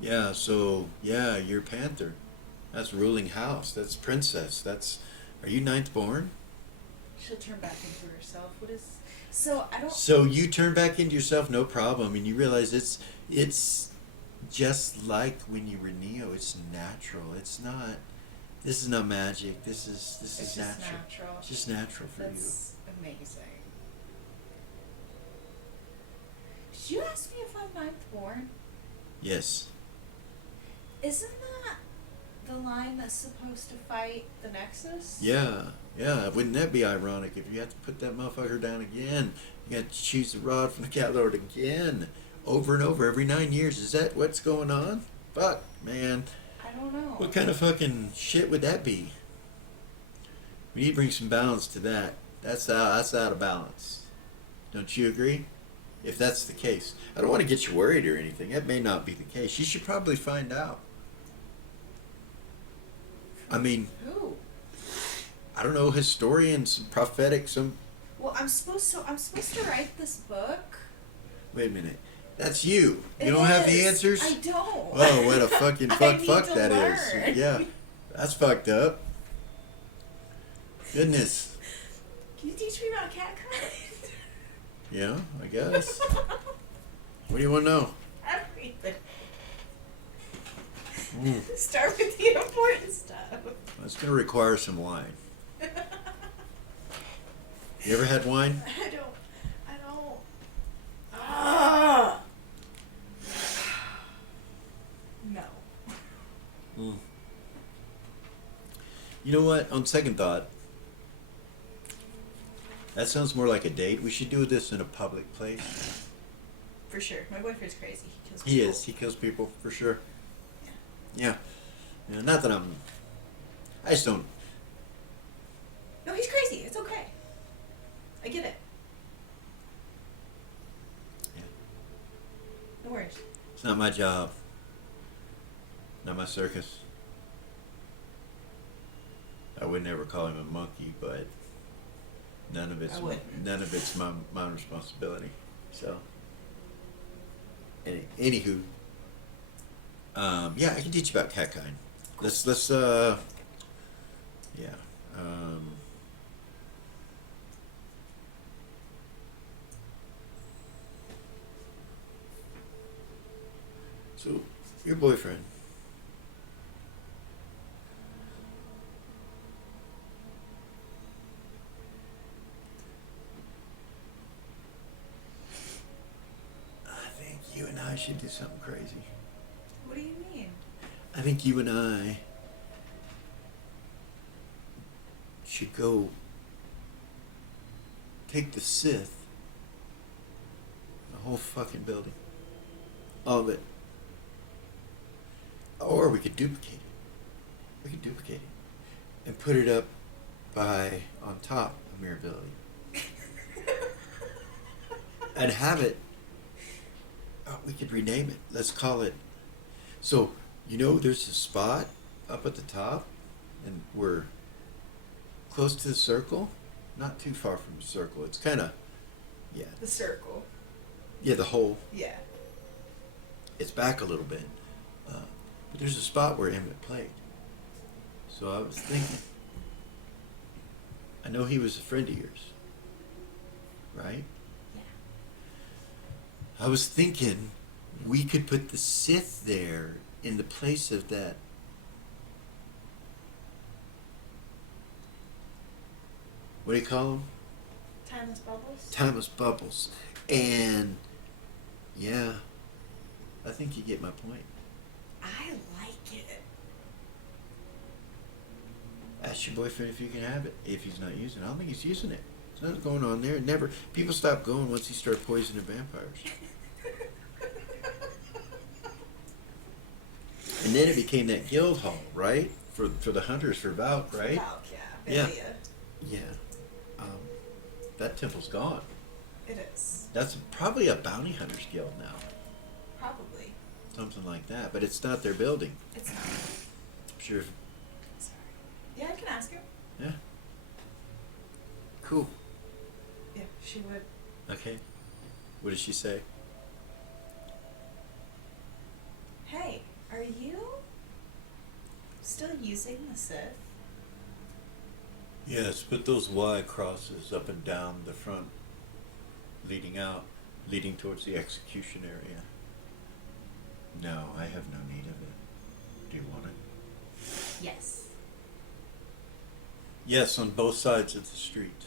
Yeah, so, yeah, you're Panther. That's ruling house. That's princess. Are you ninth born? She'll turn back into herself. What is... So, I don't... So you turn back into yourself, no problem, and you realize it's just like when you were Neo. It's natural. This is not magic. This is It's just natural. natural. It's just natural for That's amazing. Did you ask me if I'm ninth born? you. Yes. Isn't that the line that's supposed to fight the Nexus? Yeah. Wouldn't that be ironic if you had to put that motherfucker down again? You got to choose the rod from the cat lord again, over and over every 9 years. Is that what's going on? Fuck, man. I don't know. What kind of fucking shit would that be? We need to bring some balance to that. That's out of balance. Don't you agree? If that's the case. I don't want to get you worried or anything. That may not be the case. You should probably find out. I mean, Who? I don't know, historians, some prophetic, some... Well, I'm supposed to write this book. Wait a minute. That's you. You It don't have the is. answers? I don't. Oh, what a fucking I fuck need fuck to that learn. is. Yeah. That's fucked up. Goodness. Can you teach me about catkind? Yeah, I guess. What do you want to know? Everything. Mm. Start with the important stuff. It's going to require some wine. You ever had wine? I don't. Ah. No. Mm. You know what? On second thought, that sounds more like a date. We should do this in a public place. For sure. My boyfriend's crazy. He kills He people. is. He kills people for sure. Yeah. Not that I just don't. No, he's crazy. It's okay. I get it. Yeah. No worries. It's not my job. Not my circus. I would never call him a monkey, but none of it's I wouldn't. my responsibility. So, anywho, yeah, I can teach you about cat kind. Let's yeah. So, your boyfriend. I think you and I should do something crazy. What do you mean? I think you and I should go take the Sith, the whole fucking building, all of it, or we could duplicate it. We could duplicate it and put it up on top of Mirror Building, and have it. We could rename it. Let's call it. So there's a spot up at the top, and we're close to the circle, not too far from the circle. It's kind of, yeah, The circle. yeah, the hole. Yeah. It's back a little bit, but there's a spot where Emmett played. So I was thinking, I know he was a friend of yours, right? Yeah. I was thinking we could put the Sith there in the place of that. What do you call them? Timeless bubbles. Timeless bubbles. And yeah, I think you get my point. I like it. Ask your boyfriend if you can have it. If he's not using it, I don't think he's using it. There's nothing going on there. Never. People stop going once he started poisoning vampires. And then it became that guild hall, right? For the hunters for Valk, right? Valk, yeah. Yeah. Valia. Yeah. That temple's gone. It is. That's probably a bounty hunters guild now. Probably. Something like that. But it's not their building. It's not. I'm sure. Sorry. Yeah, I can ask him. Yeah. Cool. Yeah, she would. Okay. What did she say? Hey, are you still using the Sith? Yes, but those Y crosses up and down the front, leading towards the execution area. No, I have no need of it. Do you want it? Yes. Yes, on both sides of the street.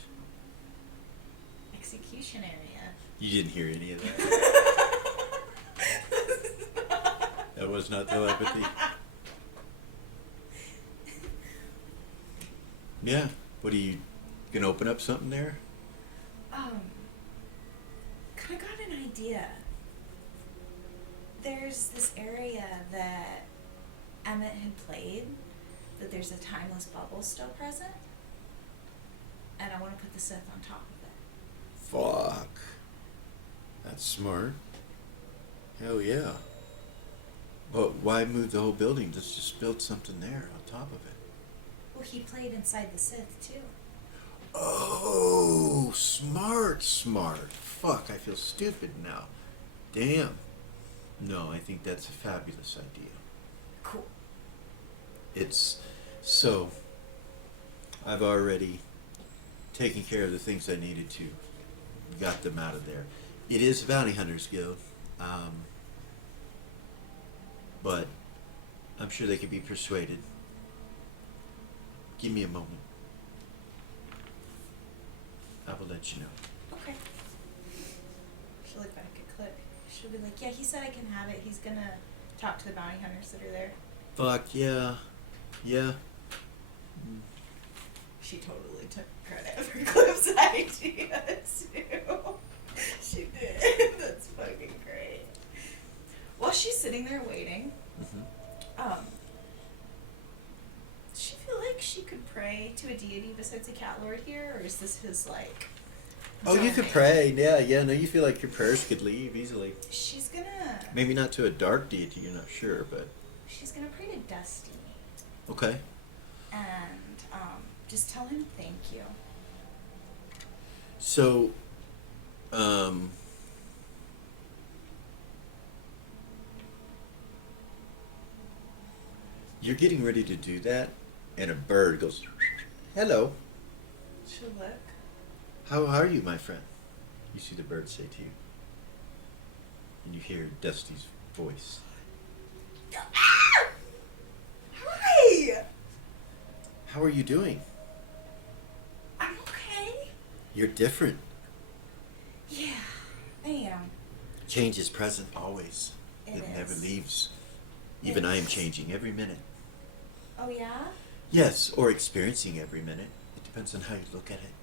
Execution area. You didn't hear any of that. That was not telepathy. Yeah. What are you gonna open up something there? I got an idea. There's this area that Emmett had played, that there's a timeless bubble still present, and I want to put the Sith on top of it. Fuck. That's smart. Hell yeah. But why move the whole building? Let's just build something there on top of it. Well, he played inside the Sith too. Oh, smart. Fuck, I feel stupid now. Damn. No, I think that's a fabulous idea. Cool. So, I've already taken care of the things I needed to. Got them out of there. It is a bounty hunters guild. But I'm sure they could be persuaded. Give me a moment. I will let you know. Okay. She'll look back at Click. She'll be like, yeah, he said I can have it. He's gonna talk to the bounty hunters that are there. Fuck yeah. Yeah. She totally took credit for Cliff's idea too. She did. That's fucking great. While she's sitting there waiting, Mm-hmm. does she feel like she could pray to a deity besides the cat lord here, or is this his like? Oh, you could domain? pray. Yeah. No, you feel like your prayers could leave easily. She's gonna. Maybe not to a dark deity, you're not sure, but She's gonna pray to Dusty, okay. and just tell him thank you. So, you're getting ready to do that, and a bird goes, "Hello, She'll look. how are you, my friend?" You see the bird say to you, and you hear Dusty's voice. Hi. How are you doing? I'm okay. You're different. Yeah, I am. Change is present always. It never is. leaves. Even I am changing every minute. Oh yeah. Yes, or experiencing every minute. It depends on how you look at it.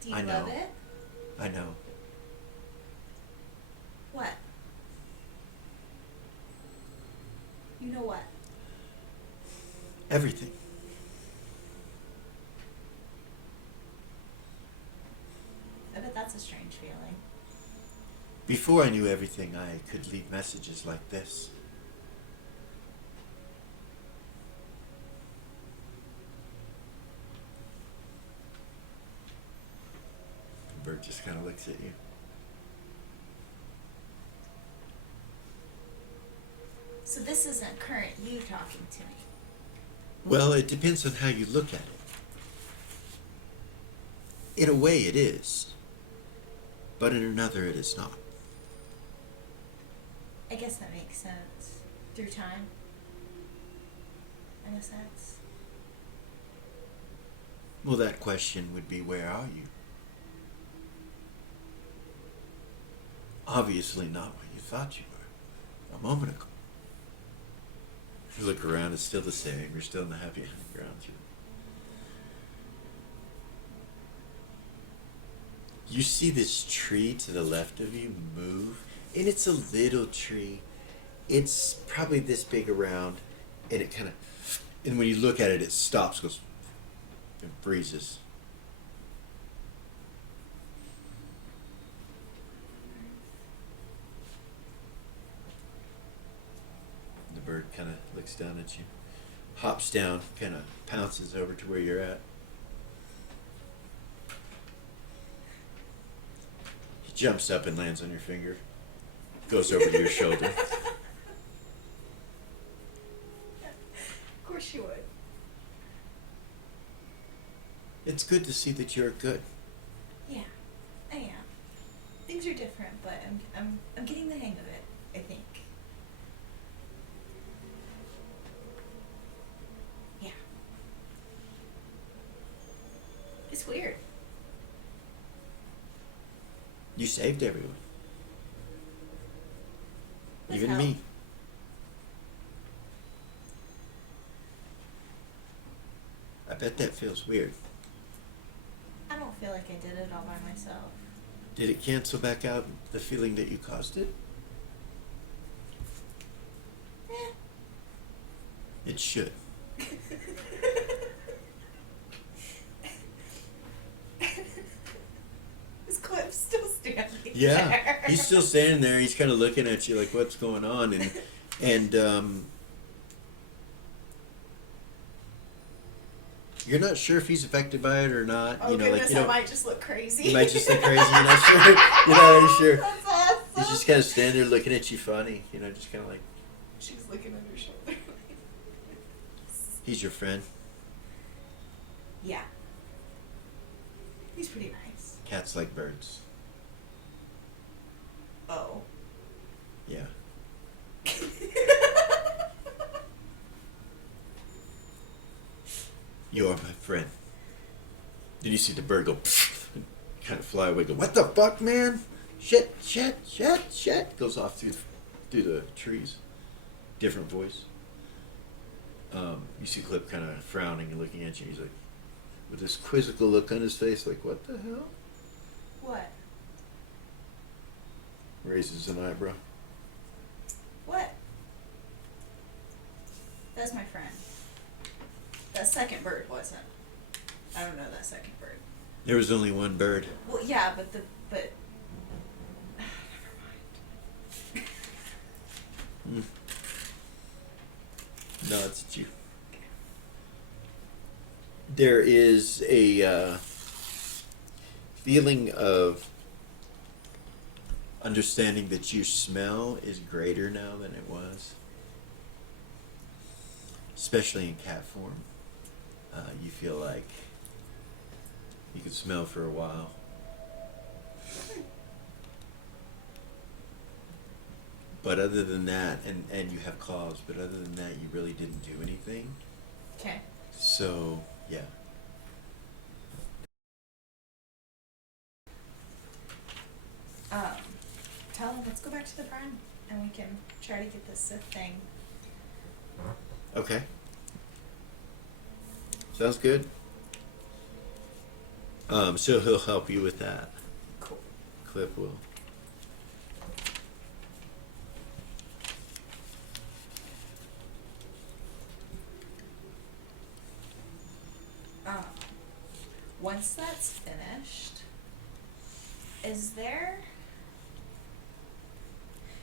Do you I love know. it? I know. What? You know what? Everything. I bet that's a strange feeling. Before I knew everything, I could leave messages like this. The bird just kind of looks at you. So this isn't current you talking to me. Well, it depends on how you look at it. In a way, it is. But in another, it is not. I guess that makes sense. Through time. In a sense. Well, that question would be, where are you? Obviously not where you thought you were a moment ago. You look around, it's still the same. You're still in the happy ground. You see this tree to the left of you move, and it's a little tree. It's probably this big around, and it kind of, and when you look at it, it stops, goes, and freezes. The bird kind of looks down at you, hops down, kind of pounces over to where you're at. He jumps up and lands on your finger, goes over to your shoulder. Of course you would. It's good to see that you're good. Yeah, I am. Things are different, but I'm getting the hang of it, I think. Yeah. It's weird. You saved everyone. With Even help. me. I bet that feels weird. I don't feel like I did it all by myself. Did it cancel back out the feeling that you caused it? Eh. It should. Is Cliff still standing Yeah, there? he's still standing there. He's kind of looking at you like, "What's going on?" And you're not sure if he's affected by it or not. Oh you know, goodness, like you know, I might just look crazy. you might just look crazy. You're not sure. You're not sure. That's awesome. He's just kind of standing there looking at you funny. You know, just kind of like, She's looking over her shoulder. he's your friend. Yeah. He's pretty nice. Cats like birds. Oh. Yeah. You're my friend. Then you see the bird go, kind of fly away. Go, "What the fuck, man? Shit, shit, shit, shit." Goes off through the trees. Different voice. You see Clip kind of frowning and looking at you. He's like, with this quizzical look on his face, like, "What the hell?" What? Raises an eyebrow. What? That's my friend. that second bird wasn't. I don't know that second bird. There was only one bird. Well, yeah, but never mind. No, it's you. There is a feeling of understanding that your smell is greater now than it was, especially in cat form. You feel like you can smell for a while. But other than that, and you have claws, but other than that, you really didn't do anything. Okay. So, yeah. Tell him, let's go back to the barn and we can try to get this Sith thing. Okay. Sounds good. So he'll help you with that. Cool. Clip will. Once that's finished, is there...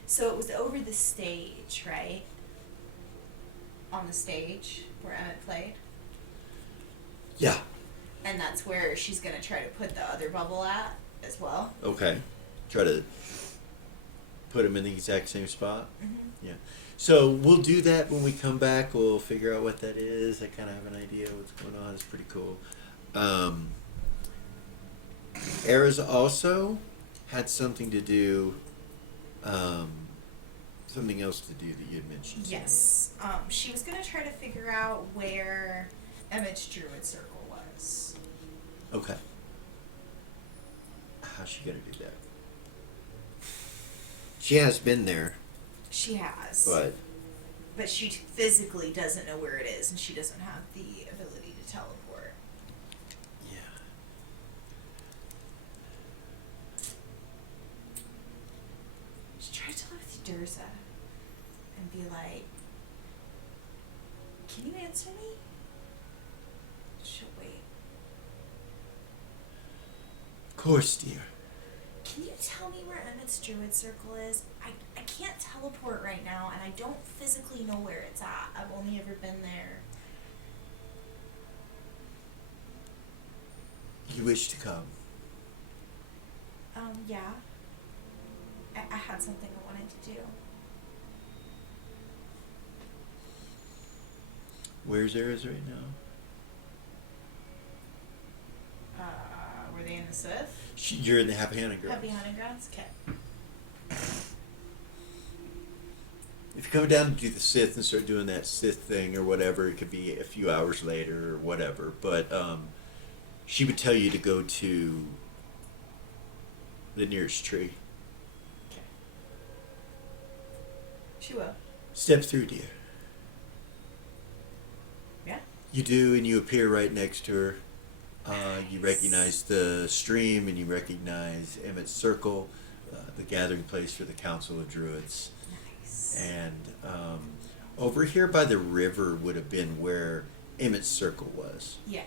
So it was over the stage, right? On the stage where Emmett played? Yeah. And that's where she's gonna try to put the other bubble at as well? Okay. Try to put him in the exact same spot. Mm-hmm. Yeah. So we'll do that when we come back. We'll figure out what that is. I kind of have an idea what's going on. It's pretty cool. Era's also had something to do, something else to do that you had mentioned. Yes. She was gonna try to figure out where Emmett's druid circle was. Okay. How's she gonna do that? She has been there, She has. but she physically doesn't know where it is, and she doesn't have the ability to teleport. yeah. She tried to live with Durza and be like, "Can you answer me?" She'll wait. Of course, dear. Can you tell me where Emmett's druid circle is? I can't teleport right now, and I don't physically know where it's at. I've only ever been there. You wish to come. Yeah. I had something I wanted to do. Where's Era's right now? Were they in the Sith? You're in the Happy Hunting Grounds. Happy Hunting Grounds? Okay. If you come down to do the Sith and start doing that Sith thing or whatever, it could be a few hours later or whatever. But she would tell you to go to the nearest tree. Okay. She will. Step through, dear. Yeah? You do, and you appear right next to her. You recognize the stream, and you recognize Emmett's Circle, the gathering place for the Council of Druids. Nice. And over here by the river would have been where Emmett's Circle was. Yeah.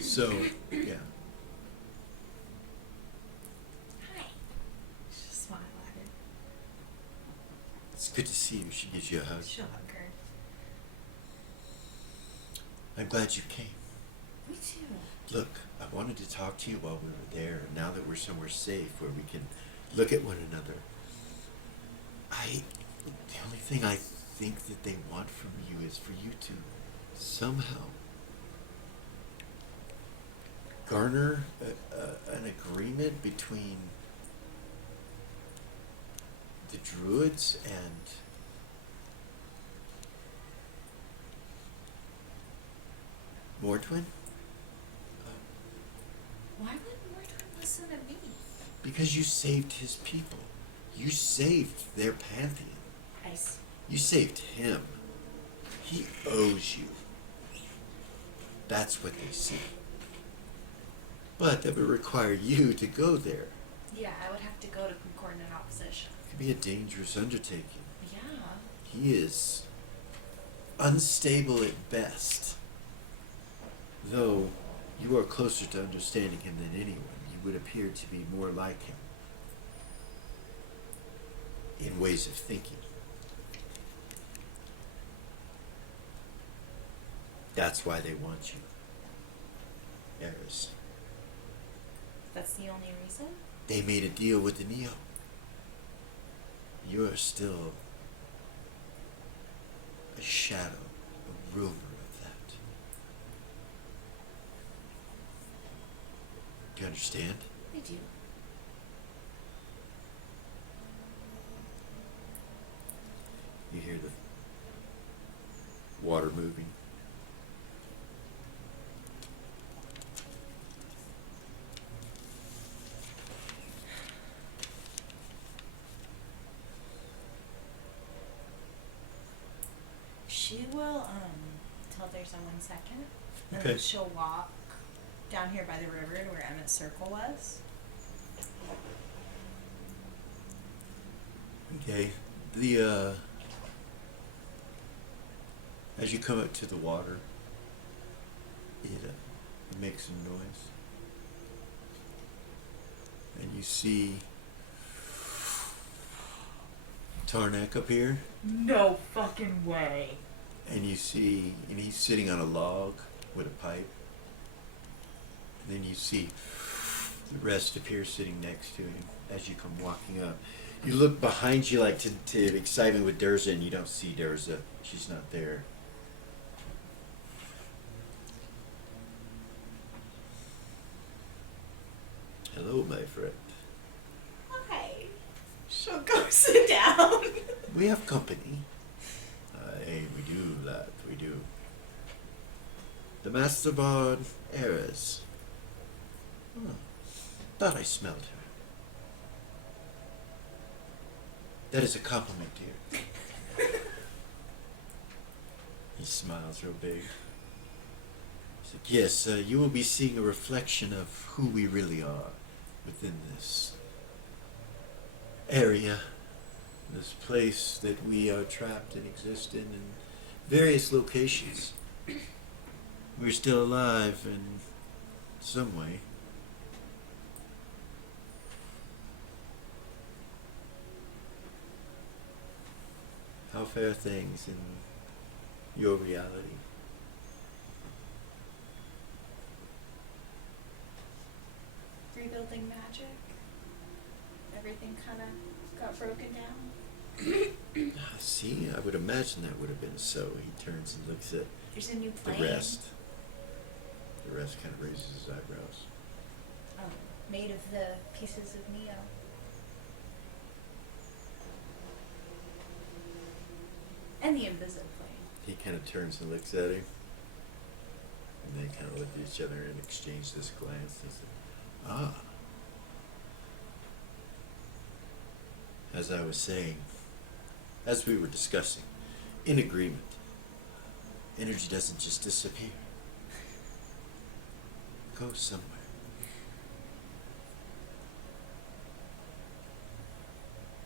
So, yeah. Hi. Just smile at her. It's good to see you. She gives you a hug. She'll hug her. I'm glad you came. Me too. Look, I wanted to talk to you while we were there, and now that we're somewhere safe where we can look at one another, the only thing I think that they want from you is for you to somehow garner an agreement between the druids and Mortwin? Why would Mortwin listen to me? Because you saved his people. You saved their pantheon. I see. You saved him. He owes you. That's what they see. But that would require you to go there. Yeah, I would have to go to concordant opposition. It could be a dangerous undertaking. Yeah. He is unstable at best. Though you are closer to understanding him than anyone, you would appear to be more like him in ways of thinking. That's why they want you, Eris. That's the only reason? They made a deal with the Neo. You are still a shadow, a rumor of that. Do you understand? I do. You hear the water moving. She will, tell there's on 1 second. And Okay. then she'll walk down here by the river to where Emmett's circle was. Okay. As you come up to the water, it makes some noise. And you see Tarnak up here, No fucking way. and he's sitting on a log with a pipe. And then you see the rest appear sitting next to him as you come walking up. You look behind you like to excitement with Durza, and you don't see Durza. She's not there. Hello, my friend. Hi. She'll go sit down. We have company. Hey, we do that. We do. The Master Bard, Eris. Oh, thought I smelled her. That is a compliment, dear. He smiles real big. He's like, yes, you will be seeing a reflection of who we really are within this area, this place that we are trapped and exist in various locations. We're still alive in some way. How fare things in your reality? Rebuilding magic. Everything kind of got broken down. See, I would imagine that would have been so. He turns and looks at There's a new the plane. rest. The rest kind of raises his eyebrows. Made of the pieces of Neo. And the Invisiplane. He kind of turns and looks at him. And they kind of look at each other and exchange this glance. They say, ah. As I was saying, as we were discussing, in agreement, energy doesn't just disappear. It goes somewhere.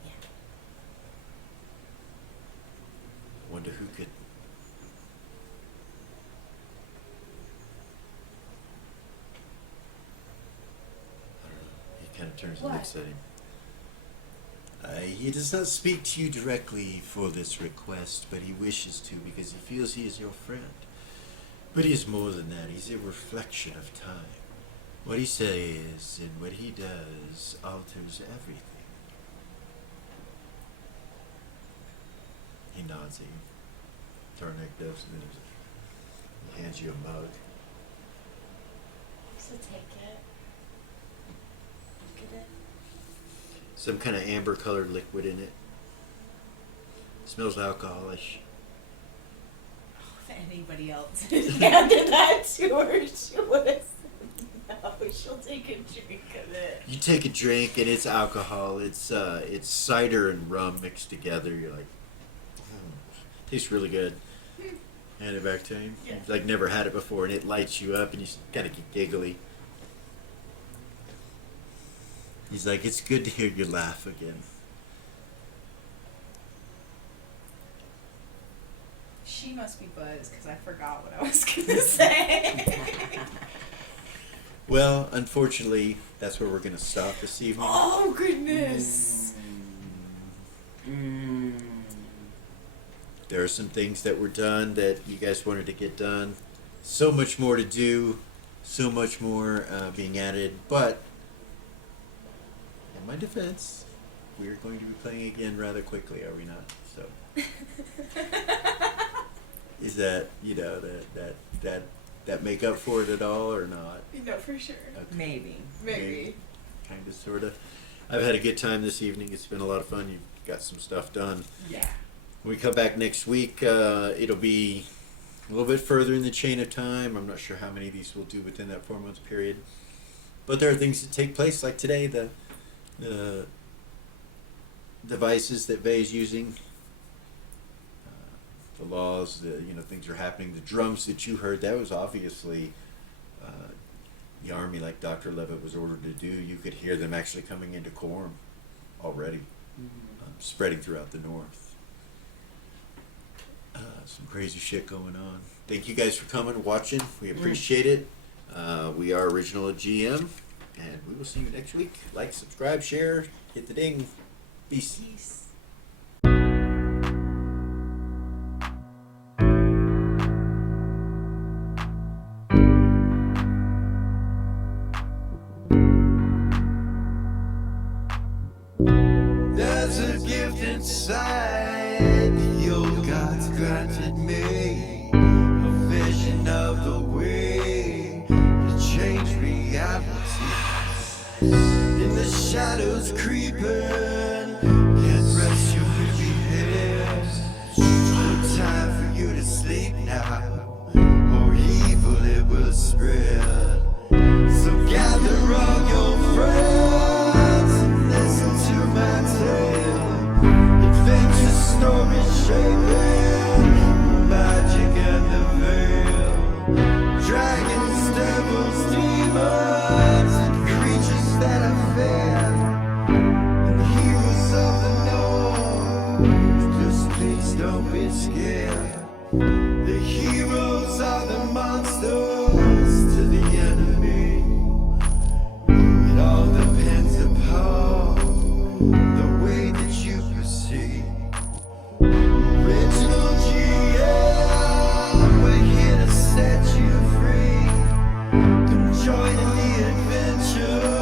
Yeah. I wonder who could. I don't know. He kind of turns and looks What? at him. He does not speak to you directly for this request, but he wishes to because he feels he is your friend. But he is more than that. He's a reflection of time. What he says and what he does alters everything. He nods at you. Tarnak does, and then he hands you a mug. So take it. Look at it. Some kind of amber colored liquid in it. Smells alcoholish. If anybody else had handed that to her, she would have said no. She'll take a drink of it. You take a drink and it's alcohol. It's cider and rum mixed together. You're like, tastes really good. Hand it back to him. Yeah. You've, like, never had it before, and it lights you up, and you kind of get giggly. He's like, it's good to hear you laugh again. She She must be buzzed because I forgot what I was gonna say. Well, unfortunately, that's where we're going to stop this evening. Oh goodness. There are some things that were done that you guys wanted to get done. So much more to do, so much more being added. But in my defense, we are going to be playing again rather quickly, are we not? So is that that make up for it at all or not? No, for sure. Okay. Maybe. Maybe. Kind of, sort of. I've had a good time this evening. It's been a lot of fun. You've got some stuff done. Yeah. When we come back next week, it'll be a little bit further in the chain of time. I'm not sure how many of these we'll do within that 4-month period. But there are things that take place, like today, the devices that Vay is using, the laws, things are happening. The drums that you heard, that was obviously the Army, like Dr. Levitt was ordered to do. You could hear them actually coming into quorum already, spreading throughout the North. Some crazy shit going on. Thank you guys for coming, watching. We appreciate it. We are OriginalGM, and we will see you next week. Like, subscribe, share, hit the ding. Peace. Peace. There's a gift inside the old gods granted me, a vision of the way to change reality. In the shadows creeping, can't rest your weary head. No time for you to sleep now, or evil it will spread. So gather all your friends and listen to my tale. Adventure story shaping, magic and the veil. Dragons, devils, demons, and creatures that I fear. And heroes of the north, just please don't be scared. The heroes are the monsters to the enemy. It all depends upon the way that you proceed. Original GM, we're here to set you free. Come join in the adventure.